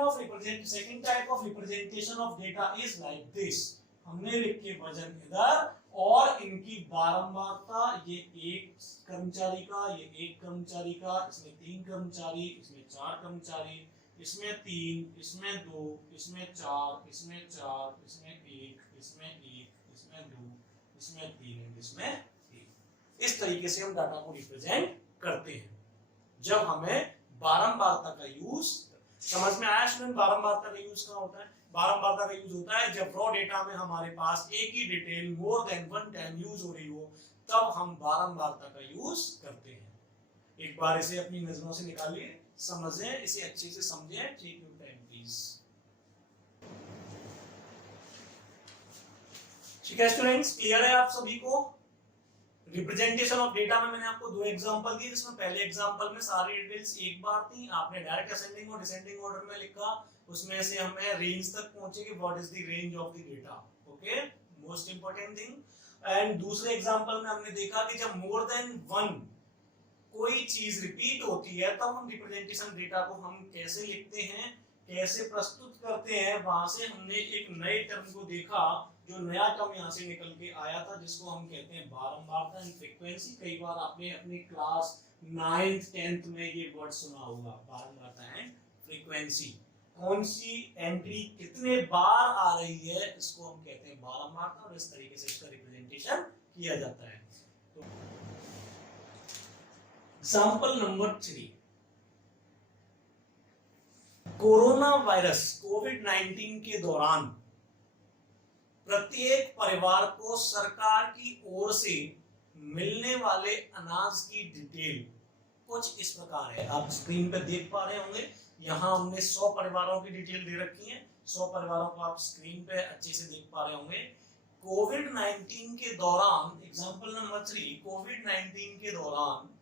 of representation of data is like this. हमने लिखे वजन इधर और इनकी बारंबारता, ये एक कर्मचारी का, ये एक कर्मचारी का, इसमें 3 कर्मचारी, इसमें 4 कर्मचारी, इसमें 3, इसमें 2, इसमें 4, इसमें 4, इसमें 1, इसमें 1, इसमें 2, इसमें 3, इसमें 1। इस तरीके से हम डाटा को रिप्रेजेंट करते हैं जब हमें बारंबारता का यूज। समझ में आया स्टूडेंट? बारंबारता का यूज कहाँ होता है? बारंबारता का यूज होता है जब रॉ डेटा में हमारे पास एक ही detail more than 1 time use हो रही हो, तब हम बारंबारता का यूज करते हैं। एक बार इसे अपनी नजरों से निकालिए, समझें, इसे अच्छे से समझें। Take your time please. ठीक है स्टूडेंट्स, क्लियर है आप सभी को? रिप्रेजेंटेशन ऑफ डेटा में मैंने आपको 2 एग्जांपल दिए, जिसमें पहले एग्जांपल में सारी डिटेल्स एक बार थी, आपने डायरेक्ट असेंडिंग और डिसेंडिंग ऑर्डर में लिखा, उसमें से हमें रेंज तक पहुंचे कि what is the range of the data. Okay, most important thing. And दूसरे एग्जांपल में हमने देखा कि जब मोर देन 1 कोई चीज रिपीट होती है, तब हम रिप्रेजेंटेशन डेटा को हम कैसे लिखते हैं, कैसे प्रस्तुत करते हैं। वहां से हमने एक नए टर्म को देखा, जो नया टर्म यहाँ से निकल के आया था, जिसको हम कहते हैं बारंबारता एंड फ्रीक्वेंसी। कई बार आपने अपनी क्लास 9th 10th में ये वर्ड सुना होगा, बारंबारता एंड फ्रीक्वेंसी। कौन सी एंट्री कितने बार आ रही है, इसको हम कहते हैं बारंबारता, और इस तरीके से इसका रिप्रेजेंटेशन किया जाता है। तो एग्जाम्पल नंबर 3, कोरोना वायरस कोविड-19 के दौरान प्रत्येक परिवार को सरकार की ओर से मिलने वाले अनाज की डिटेल कुछ इस प्रकार है। आप स्क्रीन पर देख पा रहे होंगे, यहाँ हमने 100 परिवारों की डिटेल दे रखी है। 100 परिवारों को आप स्क्रीन पे अच्छे से देख पा रहे होंगे। कोविड-19 के दौरान, एग्जाम्पल नंबर 3, कोविड-19 के दौरान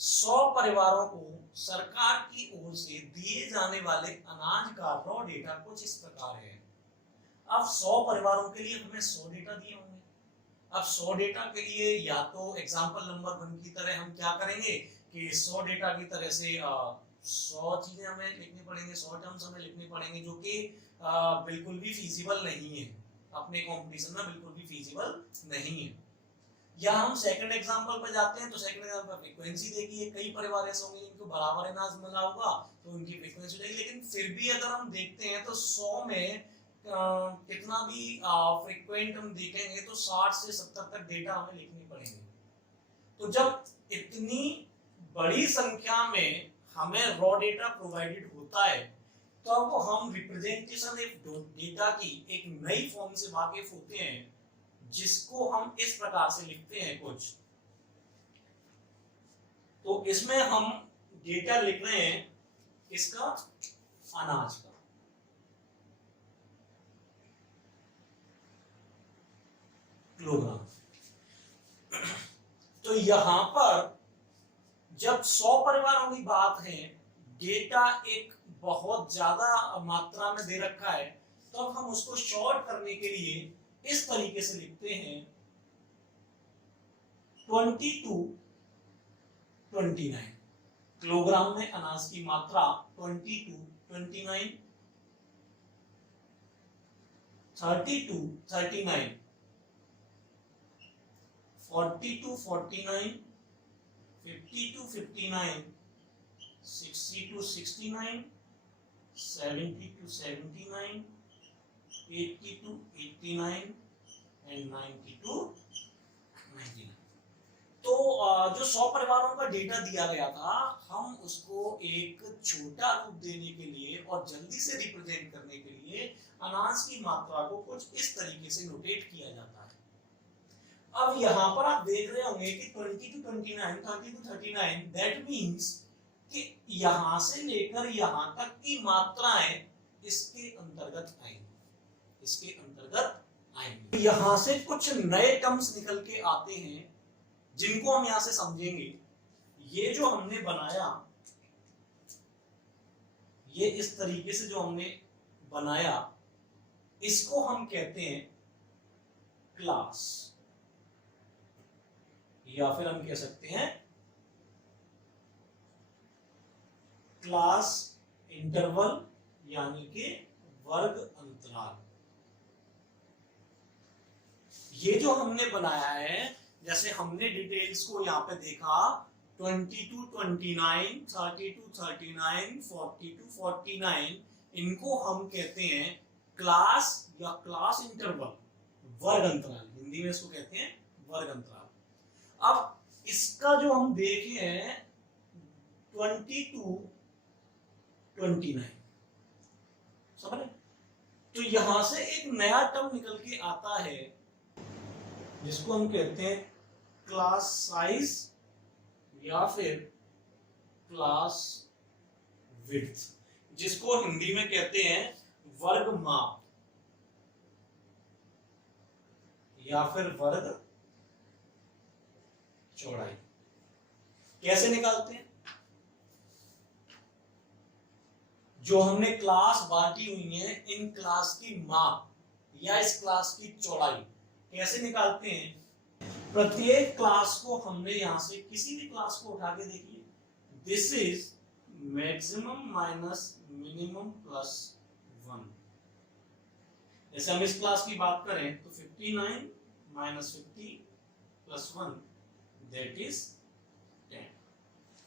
100 परिवारों को सरकार की ओर से दिए जाने वाले अनाज का रॉ डेटा कुछ इस प्रकार है। अब 100 परिवारों के लिए हमें 100 डेटा दिए होंगे। अब 100 डेटा के लिए या तो एग्जाम्पल नंबर 1 की तरह हम क्या करेंगे कि 100 डेटा की तरह से 100 चीजें हमें लिखनी पड़ेंगे, 100 टर्म्स हमें लिखने पड़ेंगे, जो कि बिल्कुल भी फीजिबल नहीं है, अपने कंपटीशन में बिल्कुल भी फीजिबल नहीं है। या हम सेकंड एग्जांपल पर जाते हैं, तो सेकंड एग्जांपल पर फ्रीक्वेंसी देखिए, कई परिवार ऐसे होंगे जिनको बराबर अनाज मिला होगा, तो उनकी फ्रीक्वेंसी देगी। लेकिन फिर भी अगर हम देखते हैं तो 100 में कितना भी फ्रीक्वेंट हम देखेंगे तो 60 से 70 तक डेटा हमें लिखनी पड़ेंगे। तो जब इतनी बड़ी संख्या में हमें रॉ डेटा प्रोवाइडेड होता है, तो अब हम रिप्रेजेंटेशन डेटा की एक नई फॉर्म से वाकिफ होते हैं, जिसको हम इस प्रकार से लिखते हैं कुछ। तो इसमें हम डेटा लिख रहे हैं किसका? अनाज का। किलोग्राम। तो यहां पर जब 100 परिवारों की बात है, डेटा एक बहुत ज्यादा मात्रा में दे रखा है, तो अब हम उसको शॉर्ट करने के लिए इस तरीके से लिखते हैं 20 to 29। किलोग्राम में अनाज की मात्रा 20 to 29, 30 to 39, 40 to 49, 50 to 59, 60 to 69, 70 to 79, 80 to 89 and 90 to 99। तो जो 100 परिवारों का डेटा दिया गया था, हम उसको एक छोटा रूप देने के लिए और जल्दी से रिप्रेजेंट करने के लिए अनाज की मात्रा को कुछ इस तरीके से नोटेट किया जाता है। अब यहाँ पर आप देख रहे होंगे कि 20 to 29, 30 to 39, दैट मीन्स कि यहां से लेकर यहां तक की मात्राएं इसके अंतर्गत आएंगी, इसके अंतर्गत आएंगे। यहां से कुछ नए टर्म्स निकल के आते हैं जिनको हम यहां से समझेंगे। ये जो हमने बनाया, ये इस तरीके से जो हमने बनाया, इसको हम कहते हैं क्लास, या फिर हम कह सकते हैं क्लास इंटरवल, यानी कि वर्ग अंतराल। ये जो हमने बनाया है, जैसे हमने डिटेल्स को यहाँ पे देखा, 20 to 29, 30 to 39, 40 to 49, इनको हम कहते हैं क्लास या क्लास इंटरवल, वर्ग अंतराल। हिंदी में इसको कहते हैं वर्ग अंतराल। अब इसका जो हम देखे हैं 20 to 29, समझ रहे? तो यहां से एक नया टर्म निकल के आता है जिसको हम कहते हैं क्लास साइज या फिर क्लास विड्थ, जिसको हिंदी में कहते हैं वर्ग माप या फिर वर्ग चौड़ाई। कैसे निकालते हैं? जो हमने क्लास बांटी हुई है, इन क्लास की माप या इस क्लास की चौड़ाई कैसे निकालते हैं? प्रत्येक क्लास को हमने यहां से किसी भी क्लास को उठा के देखिए, this is maximum minus minimum plus 1। जैसे हम इस क्लास की बात करें तो 59 माइनस 50 प्लस 1, दैट इज 10।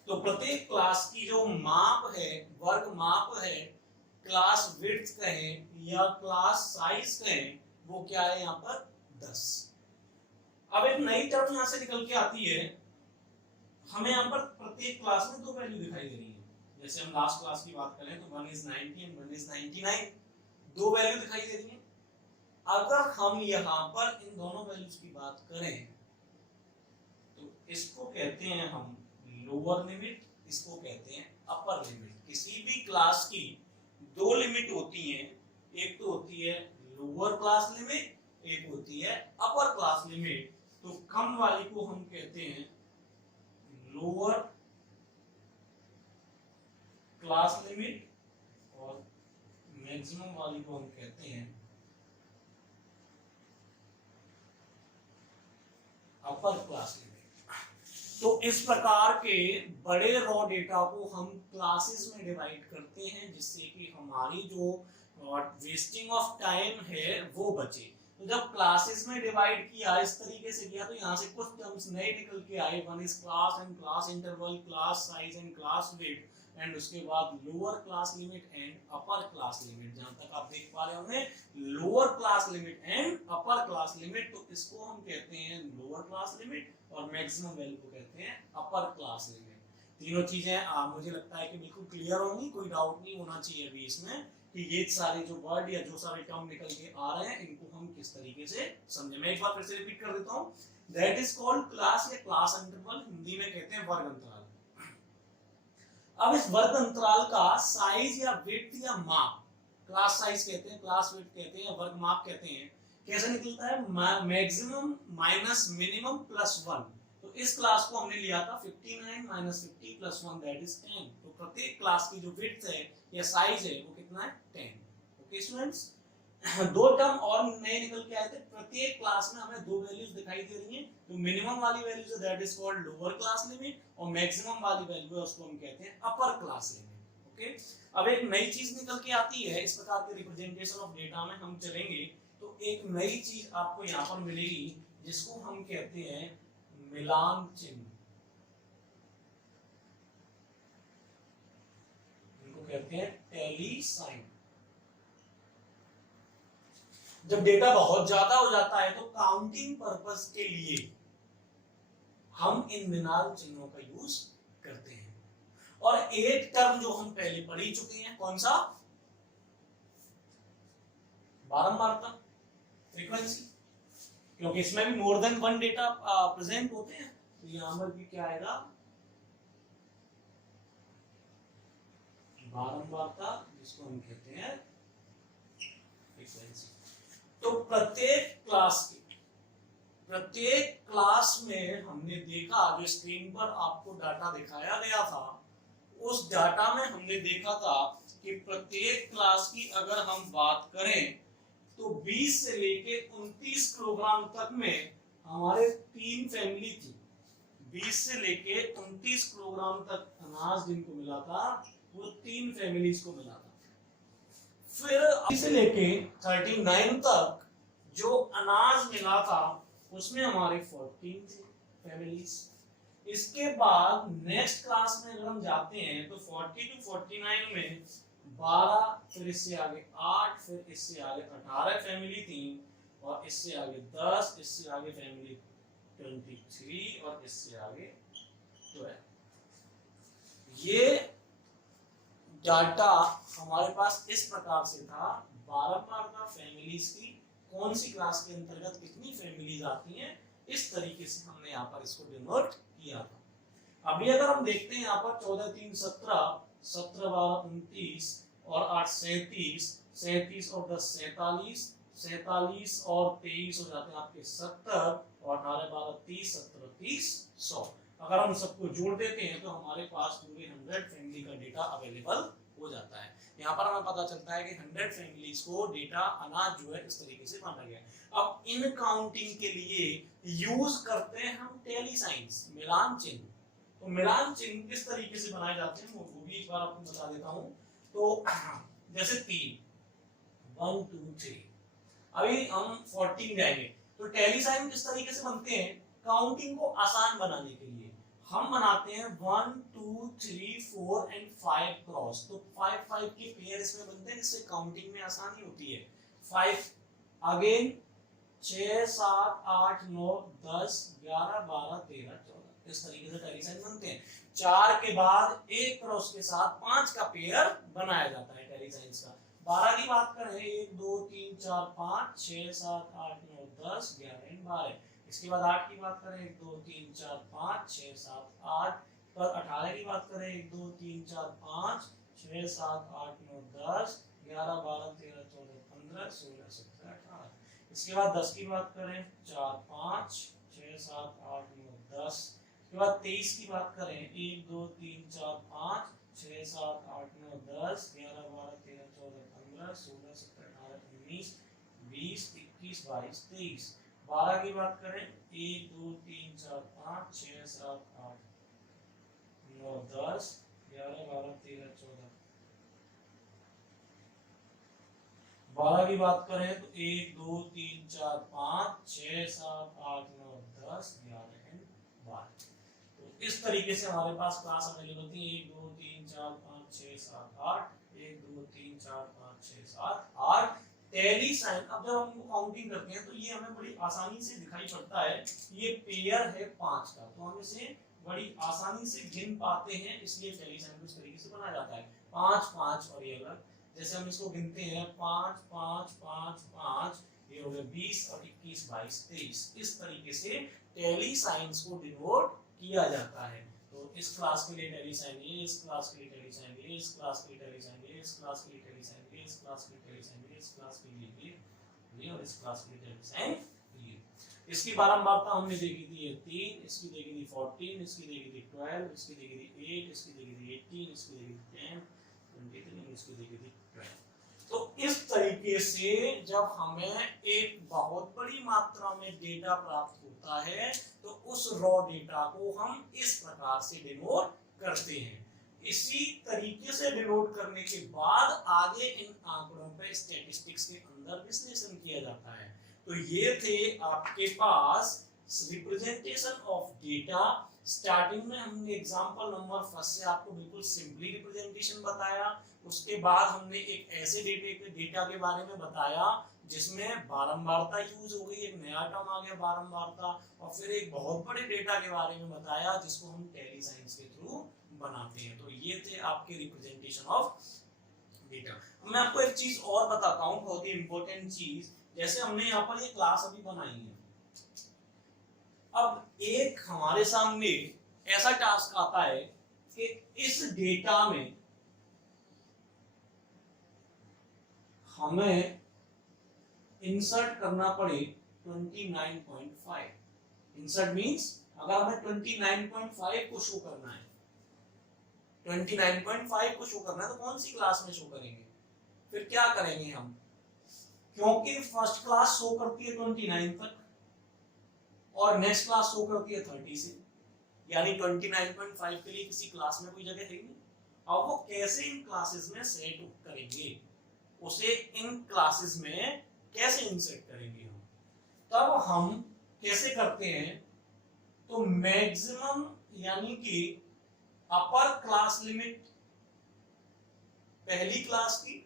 तो प्रत्येक क्लास की जो माप है, वर्ग माप है, क्लास विड्थ कहें या क्लास साइज कहें, वो क्या है यहाँ पर 10। अब एक नई टर्म यहां से निकल के आती है, हमें यहाँ पर प्रत्येक क्लास में दो वैल्यू दिखाई दे रही है। जैसे हम लास्ट क्लास की बात करें तो 1 is 90 and 1 is 99, दो वैल्यू दिखाई दे रही है। अगर हम यहाँ पर इन दोनों वैल्यूज की बात करें तो इसको कहते हैं हम लोअर लिमिट, इसको कहते हैं अपर लिमिट। किसी भी क्लास की दो लिमिट होती हैं, एक तो होती है लोअर क्लास लिमिट, एक होती है अपर क्लास लिमिट। तो कम वाली को हम कहते हैं लोअर क्लास लिमिट और मैक्सिमम वाली को हम कहते हैं अपर क्लास लिमिट। तो इस प्रकार के बड़े रॉ डेटा को हम क्लासेस में डिवाइड करते हैं, जिससे कि हमारी जो वेस्टिंग ऑफ टाइम है वो बचे। तो जब क्लासेस में डिवाइड किया, इस तरीके से किया, तो यहाँ से कुछ टर्म्स नए निकल के आए। 1 is class and class interval, class size and class width, and उसके बाद lower class limit and upper class limit. जहां तक आप देख पा रहे होंगे lower class limit and upper class limit, तो इसको हम कहते हैं लोअर क्लास लिमिट और मैक्सिमम वैल्यू को कहते हैं अपर क्लास लिमिट। तीनों चीजें मुझे लगता है कि बिल्कुल क्लियर होंगी, कोई डाउट नहीं होना चाहिए अभी इसमें कि ये सारे जो वर्ड या जो सारे टर्म निकल के आ रहे हैं इनको हम किस तरीके से समझे। मैं एक बार फिर से रिपीट कर देता हूँ, दैट इज कॉल्ड क्लास या क्लास इंटरवल, हिंदी में कहते हैं वर्ग अंतराल। अब इस वर्ग अंतराल का साइज या विड्थ या माप, क्लास साइज कहते हैं, क्लास विड्थ कहते हैं या वर्ग माप कहते हैं, कैसे निकलता है? Maximum minus minimum plus 1। तो इस क्लास को हमने लिया था 59 माइनस 50 प्लस 1, दैट इज 10। तो प्रत्येक क्लास की जो विड्थ है या साइज है वो कितना है? 10। ओके स्टूडेंट्स, दो टर्म और नए निकल के आए थे। प्रत्येक क्लास में हमें दो वैल्यूज दिखाई दे रही हैं। तो मिनिमम वाली वैल्यू है that is called lower class limit, और मैक्सिमम वाली वैल्यू है उसको हम कहते हैं अपर क्लास लिमिट। ओके, अब एक नई चीज निकल के आती है। इस प्रकार के रिप्रेजेंटेशन ऑफ डेटा में हम चलेंगे तो एक नई चीज आपको यहाँ पर मिलेगी जिसको हम कहते हैं मिलान चिन्ह, इनको कहते हैं टैली साइन। जब डेटा बहुत ज्यादा हो जाता है तो काउंटिंग पर्पस के लिए हम इन मिनाल चिन्हों का यूज करते हैं। और एक टर्म जो हम पहले पढ़ ही चुके हैं, कौन सा? बारंबारता, फ्रीक्वेंसी, क्योंकि इसमें भी more than one data present होते हैं, तो यहां पर भी क्या आएगा? बारंबारता, जिसको हम कहते हैं फ्रीक्वेंसी। तो प्रत्येक क्लास में हमने देखा, जो स्क्रीन पर आपको डाटा दिखाया गया था, उस डाटा में हमने देखा था कि प्रत्येक क्लास की अगर हम बात करें तो 20 से लेके 29 किलोग्राम तक में हमारे 3 फैमिली थी। 20 से लेके 29 किलोग्राम तक अनाज जिनको मिला था वो 3 फैमिलीज को मिला था। फिर से लेके 39 तक जो अनाज मिला था उसमें हमारे 14 थे फैमिलीज। इसके बाद नेक्स्ट क्लास में अगर हम जाते हैं तो 40 to 49 में 12, फिर इससे आगे 8, फिर इससे आगे 18 फैमिली थी, और इससे आगे 10, इससे आगे फैमिली 23, और इससे आगे 12। ये डाटा हमारे पास इस प्रकार से था। बारंबारता फैमिलीज की कौन सी क्लास के अंतर्गत कितनी फैमिलीज आती हैं, इस तरीके से हमने यहाँ पर इसको डिनोट किया था। अभी अगर हम देखते हैं यहाँ पर 14 3 17, 17 12 29 और 8 37, 37 और 10 47, 47 और 23 हो जाते हैं आपके 70, और 18 12 30, 17 30 100। अगर हम सबको जोड़ देते हैं तो हमारे पास पूरे 100 फैमिली का डेटा अवेलेबल हो जाता है। यहाँ पर हमें पता चलता है कि 100 फैमिलीज को डेटा अनाज जो है इस तरीके से बांटा गया है। अब इन काउंटिंग के लिए यूज करते हैं हम टेली साइंस, मिलान चिन्ह। तो मिलान चिन्ह किस तरीके से बनाए जाते हैं वो भी एक बार आपको बता देता हूँ। तो जैसे 3, 1 2 3, अभी हम 14 जाएंगे, तो टेली साइन किस तरीके से बनते हैं? काउंटिंग को आसान बनाने के लिए हम बनाते हैं 1 2 3 4 एंड 5 क्रॉस। तो 5 5 के पेयर इसमें बनते हैं, जिससे काउंटिंग में आसानी होती है। 5 अगेन 6 7 8 9 10 11 12 13 14, इस तरीके से टेली साइन बनते हैं। 4 के बाद एक क्रॉस के साथ 5 का पेयर बनाया जाता है टेली साइंस का। 12 की बात करें 1 2 3 4 5 6 7 8 9 10 11 एंड 12। इसके बाद 8 की बात करें 1 2 3 4 5 6 7 8। पर 18 की बात करें 1 2 3 4 5 6 7 8 9 10 11 12 13 14 15 16 17 18। इसके बाद 10 की बात करें 4 5 6 7 8 9 10। इसके बाद 23 की बात करें 1 2 3 4 5 6 7 8 9 10 11 12 13 14 15 16 17 18 19 20 21 22 23। 12 की बात करें 1 2 3 4 5 6 7 8 9 10 11 12 13 14। 12 की बात करें तो 1 2 3 4 5 6 7 8 9 10 11 एंड 12। तो इस तरीके से हमारे पास क्लास अवेलेबल थी 1 2 3 4 5 6 7 8, 1 2 3 4 5 6 7 8 टेली साइन। अब जब हम काउंटिंग करते हैं तो ये हमें बड़ी आसानी से दिखाई पड़ता है। ये पेयर है 5 का, तो हम इसे बड़ी आसानी से गिन पाते हैं, इसलिए टेली साइन को इस तरीके से बनाया जाता है। 5 5 और ये अलग, जैसे हम इसको गिनते हैं 5 5 5 5, ये हो गए 20 और 21 22 23। इस तरीके से टेली साइंस को डिनोट किया जाता है। तो इस क्लास के लिए टेली साइन ये, इस क्लास के लिए टेली साइन ये, इस क्लास के लिए टेली साइन ये, इस क्लास के लिए टेली साइन ये, इस क्लास के लिए टेली साइन ये, इस क्लास के लिए ये और इस क्लास के लिए टेली साइन ये। इसकी बारंबारता हमने देखी थी ये 3, इसकी देखी थी 14, इसकी देखी थी 12, इसकी देखी थी 8, इसकी देखी थी 18, इसकी देखी थी 10, 23, इसकी देखी थी 12। तो इस तरीके से जब हमें एक बहुत बड़ी मात्रा में डेटा प्राप्त होता है तो उस रॉ डेटा को हम इस प्रकार से डिनोट करते हैं। इसी तरीके से डिनोट करने के बाद आगे इन आंकड़ों पे स्टैटिस्टिक्स के अंदर विश्लेषण किया जाता है। तो ये थे आपके पास रिप्रेजेंटेशन ऑफ डेटा। स्टार्टिंग में हमने एग्जांपल नंबर फर्स्ट से आपको बिल्कुल सिंपली रिप्रेजेंटेशन बताया। उसके बाद हमने एक ऐसे डेटा के बारे में बताया जिसमें बारंबारता यूज हो गई, एक नया टर्म आ गया बारंबारता, और फिर एक बहुत बड़े डेटा के बारे में बताया जिसको हम टेली साइंस के थ्रू बनाते हैं। तो ये थे आपके रिप्रेजेंटेशन ऑफ डेटा। मैं आपको एक चीज और बताता हूँ, बहुत ही इंपॉर्टेंट चीज। जैसे हमने यहाँ पर ये क्लास अभी बनाई है, अब एक हमारे सामने ऐसा टास्क आता है कि इस डेटा में हमें इंसर्ट करना पड़े 29.5। इंसर्ट मींस अगर हमें 29.5 को शो करना है, 29.5 को शो करना है तो कौन सी क्लास में शो करेंगे? फिर क्या करेंगे हम, क्योंकि फर्स्ट क्लास शो करती है 29 तक और नेक्स्ट क्लास शो करती है 30 से, यानी 29.5 के लिए किसी क्लास में कोई जगह है नहीं। अब वो कैसे इन क्लासेस में सेट करेंगे, उसे इन क्लासेस में कैसे इंसर्ट करेंगे हम? तब हम कैसे करते हैं, तो मैक्सिमम यानी कि अपर क्लास लिमिट पहली क्लास की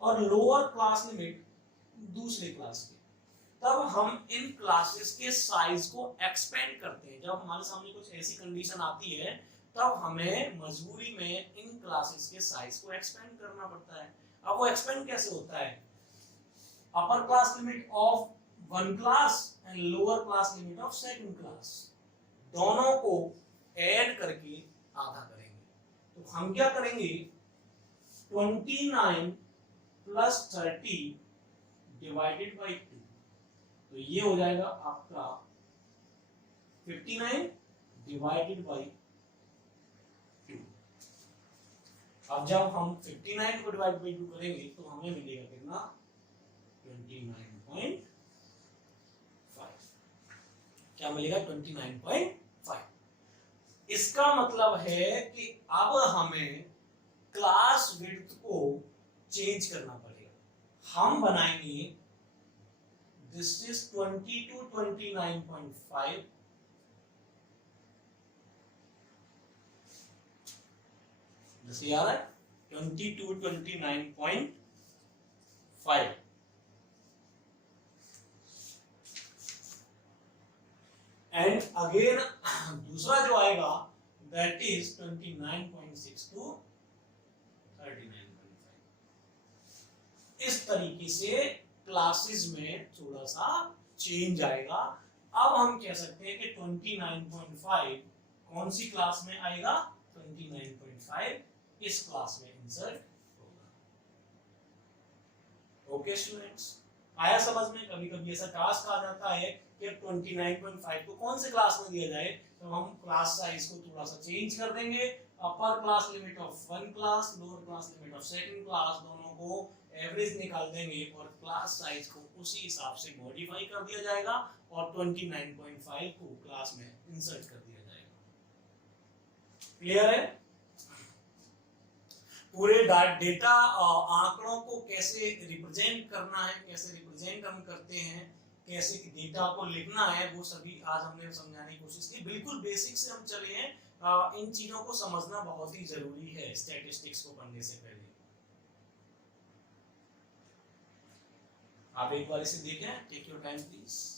और लोअर क्लास लिमिट दूसरी क्लास की, तब हम इन क्लासेस के साइज को एक्सपेंड करते हैं। जब हमारे सामने कुछ ऐसी कंडीशन आती है तब हमें मजबूरी में इन क्लासेस के साइज को एक्सपेंड करना पड़ता है। अब वो एक्सपेंड कैसे होता है? अपर class limit of one class and lower class limit of second class, दोनों को ऐड करके आधा करेंगे। तो हम क्या करेंगे, 29 प्लस 30 डिवाइडेड बाई 2, तो ये हो जाएगा आपका 59 डिवाइडेड बाई 2। अब जब हम 59 को डिवाइड बाई 2 करेंगे तो हमें मिलेगा कितना, 29.5। क्या मिलेगा, 29.5। इसका मतलब है कि अब हमें क्लास विड्थ को चेंज करना पड़ेगा। हम बनाएंगे दिस इज 20 to 29.5, जैसे याद है 20 to 29.5, एंड अगेन दूसरा जो आएगा दैट इज 29.6 to 39.5। इस तरीके से क्लासेस में थोड़ा सा चेंज आएगा। अब हम कह सकते हैं कि 29.5 कौन सी क्लास में आएगा, 29.5 इस क्लास में इंसर्ट होगा। ओके स्टूडेंट्स, आया समझ में? कभी कभी ऐसा टास्क आ जाता है कि 29.5 को कौन से क्लास में दिया जाए, तो हम क्लास साइज को थोड़ा सा चेंज कर देंगे। अपर class limit of one class, lower class limit of second class, दोनों को एवरेज निकाल देंगे और क्लास साइज को उसी हिसाब से मॉडिफाई कर दिया जाएगा और 29.5 को क्लास में इंसर्ट कर दिया जाएगा। क्लियर है? पूरे डेटा आंकड़ों को कैसे रिप्रेजेंट करना है, कैसे रिप्रेजेंट हम करते हैं, कैसे डेटा को लिखना है, वो सभी आज हमने समझाने की कोशिश की। बिल्कुल बेसिक से हम चले हैं। इन चीजों को समझना बहुत ही जरूरी है स्टैटिस्टिक्स को पढ़ने से पहले। आप एक बार इसे देखें, टेक योर टाइम प्लीज।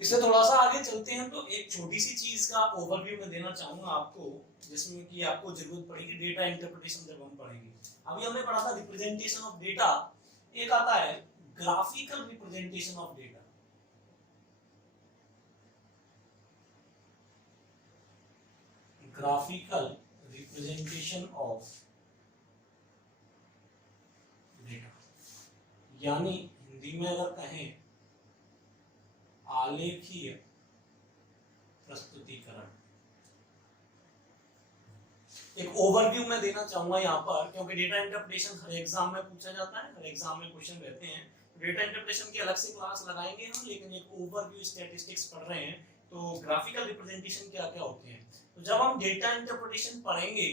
इससे थोड़ा सा आगे चलते हैं तो एक छोटी सी चीज का ओवरव्यू मैं देना चाहूंगा आपको, जिसमें कि आपको जरूरत पड़ेगी डेटा इंटरप्रिटेशन जब हम पढ़ेंगे। अभी हमने पढ़ा था रिप्रेजेंटेशन ऑफ डेटा, एक आता है graphical representation of data. Graphical representation of data, यानी हिंदी में अगर कहें आलेखीय प्रस्तुतिकरण। एक ओवरव्यू मैं देना चाहूंगा यहाँ पर, क्योंकि डेटा इंटरप्रिटेशन हर एग्जाम में पूछा जाता है, हर एग्जाम में क्वेश्चन रहते हैं। डेटा इंटरप्रिटेशन की अलग से क्लास लगाएंगे हम, लेकिन एक ओवरव्यू स्टैटिस्टिक्स पढ़ रहे हैं तो ग्राफिकल रिप्रेजेंटेशन क्या क्या होते हैं। तो जब हम डेटा इंटरप्रिटेशन पढ़ेंगे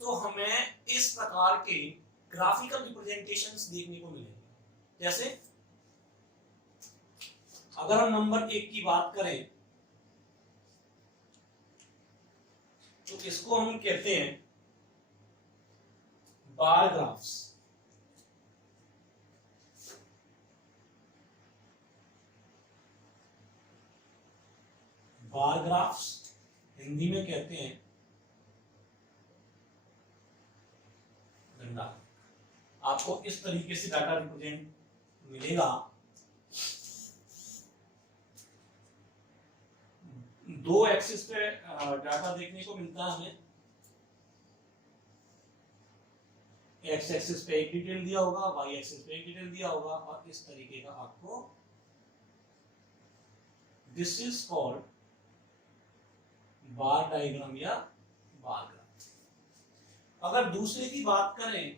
तो हमें इस प्रकार के ग्राफिकल रिप्रेजेंटेशंस देखने को मिलेंगे। जैसे अगर हम नंबर 1 की बात करें तो इसको हम कहते हैं बार ग्राफ्स। बार ग्राफ्स हिंदी में कहते हैं गंडा। आपको इस तरीके से डाटा रिप्रेजेंट मिलेगा। दो एक्सिस पे डाटा देखने को मिलता है हमें। एक्स एक्सिस पे एक डिटेल दिया होगा, वाई एक्सिस पे एक डिटेल दिया होगा, और इस तरीके का आपको, this is called bar diagram या बार ग्राफ। अगर दूसरे की बात करें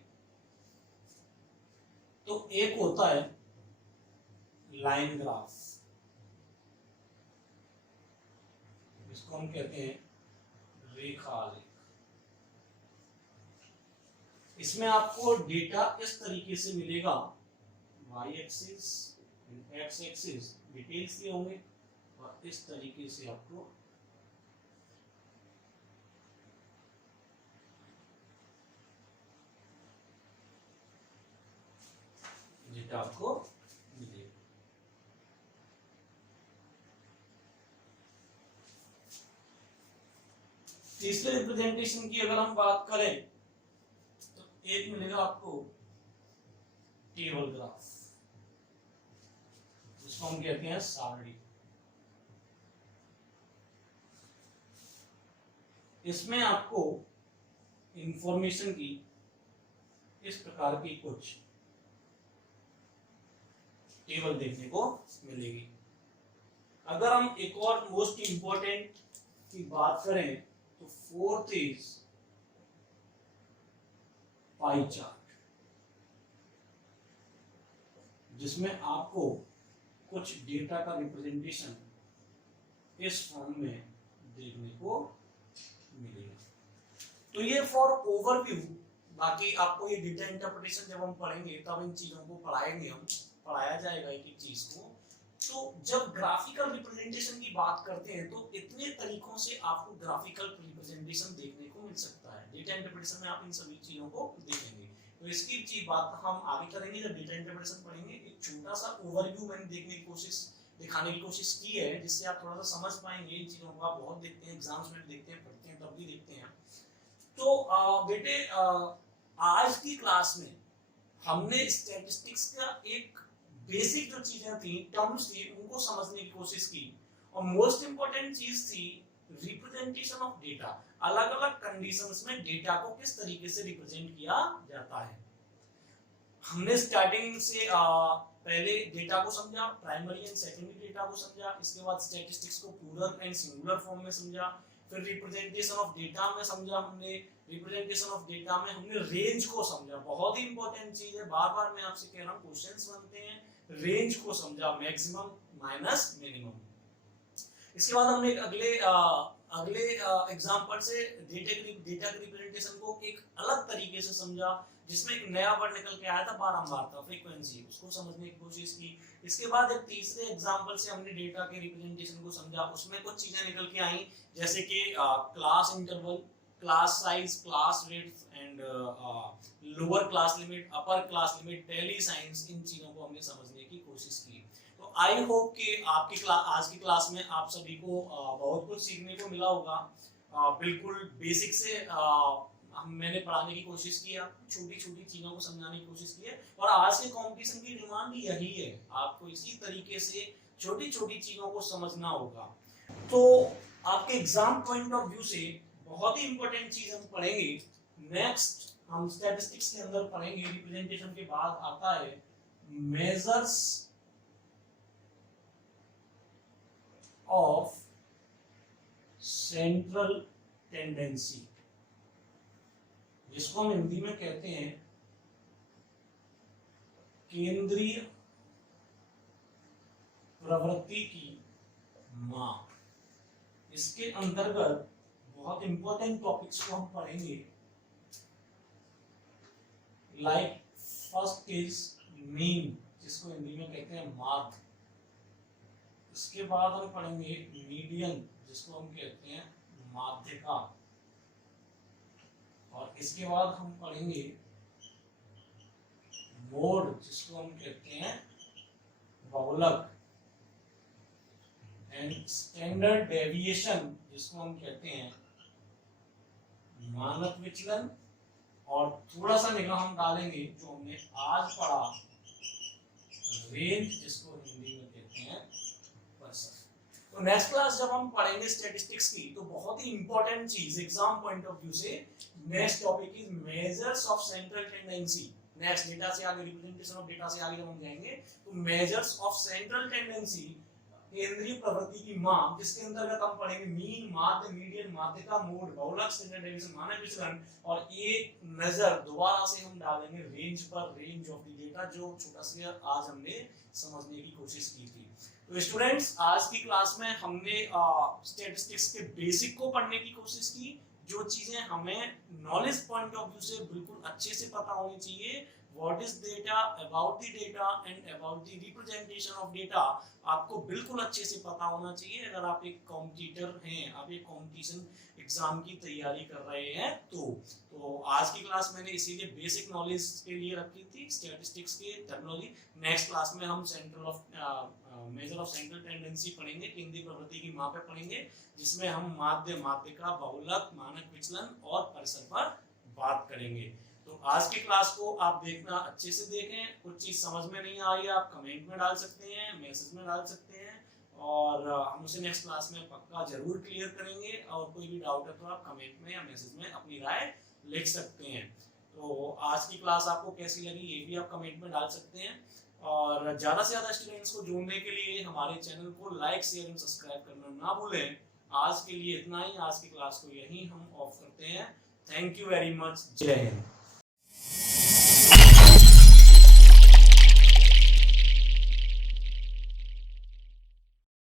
तो एक होता है लाइन ग्राफ, इसको हम कहते हैं रेखा आलेख। इसमें आपको डेटा इस तरीके से मिलेगा, Y axis, X axis details दिए होंगे, और इस तरीके से आपको डेटा आपको मिलेगा। तीसरे रिप्रेजेंटेशन की अगर हम बात करें तो एक मिलेगा आपको टेबल ग्राफ, जिसको हम कहते हैं सारणी। इसमें आपको इंफॉर्मेशन की इस प्रकार की कुछ टेबल देखने को मिलेगी। अगर हम एक और मोस्ट इंपॉर्टेंट की बात करें तो फोर्थ इज पाई चार्ट, जिसमें आपको कुछ डेटा का रिप्रेजेंटेशन इस फॉर्म में देखने को मिलेगा। तो ये फॉर ओवरव्यू। बाकी आपको ये डेटा इंटरप्रिटेशन जब हम पढ़ेंगे तब इन चीजों को पढ़ाएंगे, हम पढ़ाया जाएगा एक एक चीज को। तो जब ग्राफिकल रिप्रेजेंटेशन की बात करते हैं तो इतने तरीकों से आपको ग्राफिकल रिप्रेजेंटेशन देखने को मिल सकता है। डेटा इंटरप्रिटेशन में आप इन सभी चीजों को देखेंगे। तो इसकी चीज बात हम आगे करेंगे जब डेटा इंटरप्रिटेशन पढ़ेंगे। एक छोटा सा ओवरव्यू मैंने दिखाने की कोशिश की है, जिससे आप थोड़ा सा समझ पाएंगे इन चीजों को। आप बहुत देखते हैं, एग्जाम्स में देखते हैं, पढ़ते हैं, तब भी देखते हैं। तो बेटे आज की क्लास में हमने स्टैटिस्टिक्स का एक बेसिक जो चीजें थी, टर्म्स थी, उनको समझने की कोशिश की। और मोस्ट इंपॉर्टेंट चीज थी रिप्रेजेंटेशन ऑफ डेटा। अलग अलग कंडीशंस में डेटा को किस तरीके से रिप्रेजेंट किया जाता है। हमने स्टार्टिंग से पहले डेटा को समझा, प्राइमरी एंड सेकेंडरी डेटा को समझा। इसके बाद स्टैटिस्टिक्स को प्लूरल एंड सिंगुलर फॉर्म में समझा। फिर रिप्रेजेंटेशन ऑफ डेटा में समझा हमने। रिप्रेजेंटेशन ऑफ डेटा में हमने रेंज को समझा। बहुत ही इंपॉर्टेंट चीज है, बार बार मैं आपसे कह रहा हूँ, क्वेश्चंस बनते हैं। रेंज को समझा, मैक्सिमम माइनस मिनिमम। इसके बाद हमने अगले एग्जांपल से डेटा के रिप्रेजेंटेशन को एक अलग तरीके से समझा, जिसमें एक नया वर्ड निकल के आया था बारंबारता, फ्रीक्वेंसी, उसको समझने की कोशिश की। इसके बाद एक तीसरे एग्जांपल से हमने डेटा के रिप्रेजेंटेशन को समझा। उसमें कुछ चीजें निकल के आई, जैसे कि class interval, class size, class rates and lower class limit, upper class limit, tally signs. इन चीजों को हमने समझने की कोशिश की। तो आई होप कि आपकी आज की क्लास में आप सभी को बहुत कुछ सीखने को मिला होगा। बिल्कुल बेसिक से मैंने पढ़ाने की कोशिश की, छोटी छोटी चीजों को समझाने की कोशिश की है। और आज के कंपटीशन की डिमांड यही है, आपको इसी तरीके से छोटी छोटी चीजों को समझना होगा। तो आपके एग्जाम पॉइंट ऑफ व्यू से बहुत ही इंपॉर्टेंट चीज हम पढ़ेंगे। नेक्स्ट हम स्टैटिस्टिक्स के अंदर पढ़ेंगे। रिप्रेजेंटेशन के बाद आता है मेजर्स ऑफ सेंट्रल टेंडेंसी, जिसको हम हिंदी में कहते हैं केंद्रीय प्रवृत्ति की माप। इसके अंतर्गत बहुत इंपॉर्टेंट टॉपिक्स को हम पढ़ेंगे। लाइक फर्स्ट इज मीन, जिसको हिंदी में कहते हैं माध्य। इसके बाद हम पढ़ेंगे मीडियन, जिसको हम कहते हैं माध्यिका। इसके बाद हम पढ़ेंगे मोड, जिसको हम कहते हैं बहुलक, एंड स्टैंडर्ड डेविएशन, जिसको हम कहते हैं मानक विचलन, और थोड़ा सा निगाह हम डालेंगे जो हमने आज पढ़ा रेंज, जिसको हिंदी में कहते हैं परसेंट। तो नेक्स्ट क्लास जब हम पढ़ेंगे स्टैटिस्टिक्स की, तो बहुत ही इंपॉर्टेंट चीज एग्जाम पॉइंट ऑफ व्यू से, next topic is measures of central tendency. Next data से आगे, रिप्रेजेंटेशन ऑफ डेटा से आगे जब हम जाएंगे तो मेजर्स ऑफ सेंट्रल टेंडेंसी, केंद्रीय प्रवृत्ति की माप, जिसके अंतर्गत हम पढ़ेंगे मीन, माध्य, मीडियन, माध्यिका, मोड, बहुलक, स्टैंडर्ड डेविएशन, मानक विचलन, और एक नजर दोबारा से हम डालेंगे रेंज पर, रेंज ऑफ द डेटा, जो छोटा सा आज हमने समझने की कोशिश की थी। तो स्टूडेंट्स, आज की क्लास में हमने स्टैटिस्टिक्स के बेसिक को पढ़ने की कोशिश की, जो चीजें हमें नॉलेज पॉइंट ऑफ व्यू से बिल्कुल अच्छे से पता होनी चाहिए। What is data, about the data and about the representation of data, आपको बिल्कुल अच्छे से पता होना चाहिए अगर आप एक कॉम्पिटिटर हैं, आप एक कॉम्पिटिशन एग्जाम की तैयारी कर रहे हैं। तो आज की क्लास मैंने इसीलिए बेसिक नॉलेज के लिए रखी थी, स्टैटिस्टिक्स की टर्मिनोलॉजी। नेक्स्ट क्लास में हम मेजर ऑफ सेंट्रल टेंडेंसी पढ़ेंगे, केंद्रीय प्रवृत्ति की मापें पढ़ेंगे, जिसमें हम माध्य, माध्यिका, बहुलक, मानक विचलन और परिसर पर बात करेंगे। तो आज की क्लास को आप देखना, अच्छे से देखें। कुछ चीज समझ में नहीं आ रही है आप कमेंट में डाल सकते हैं, मैसेज में डाल सकते हैं, और हम उसे नेक्स्ट क्लास में पक्का जरूर क्लियर करेंगे। और कोई भी डाउट है तो आप कमेंट में या मैसेज में अपनी राय लिख सकते हैं। तो आज की क्लास आपको कैसी लगी ये भी आप कमेंट में डाल सकते हैं। और ज्यादा से ज्यादा स्टूडेंट्स को जोड़ने के लिए हमारे चैनल को लाइक, शेयर एंड सब्सक्राइब करना ना भूलें। आज के लिए इतना ही, आज की क्लास को यहीं हम ऑफ करते हैं। Thank you very much. जय हिंद।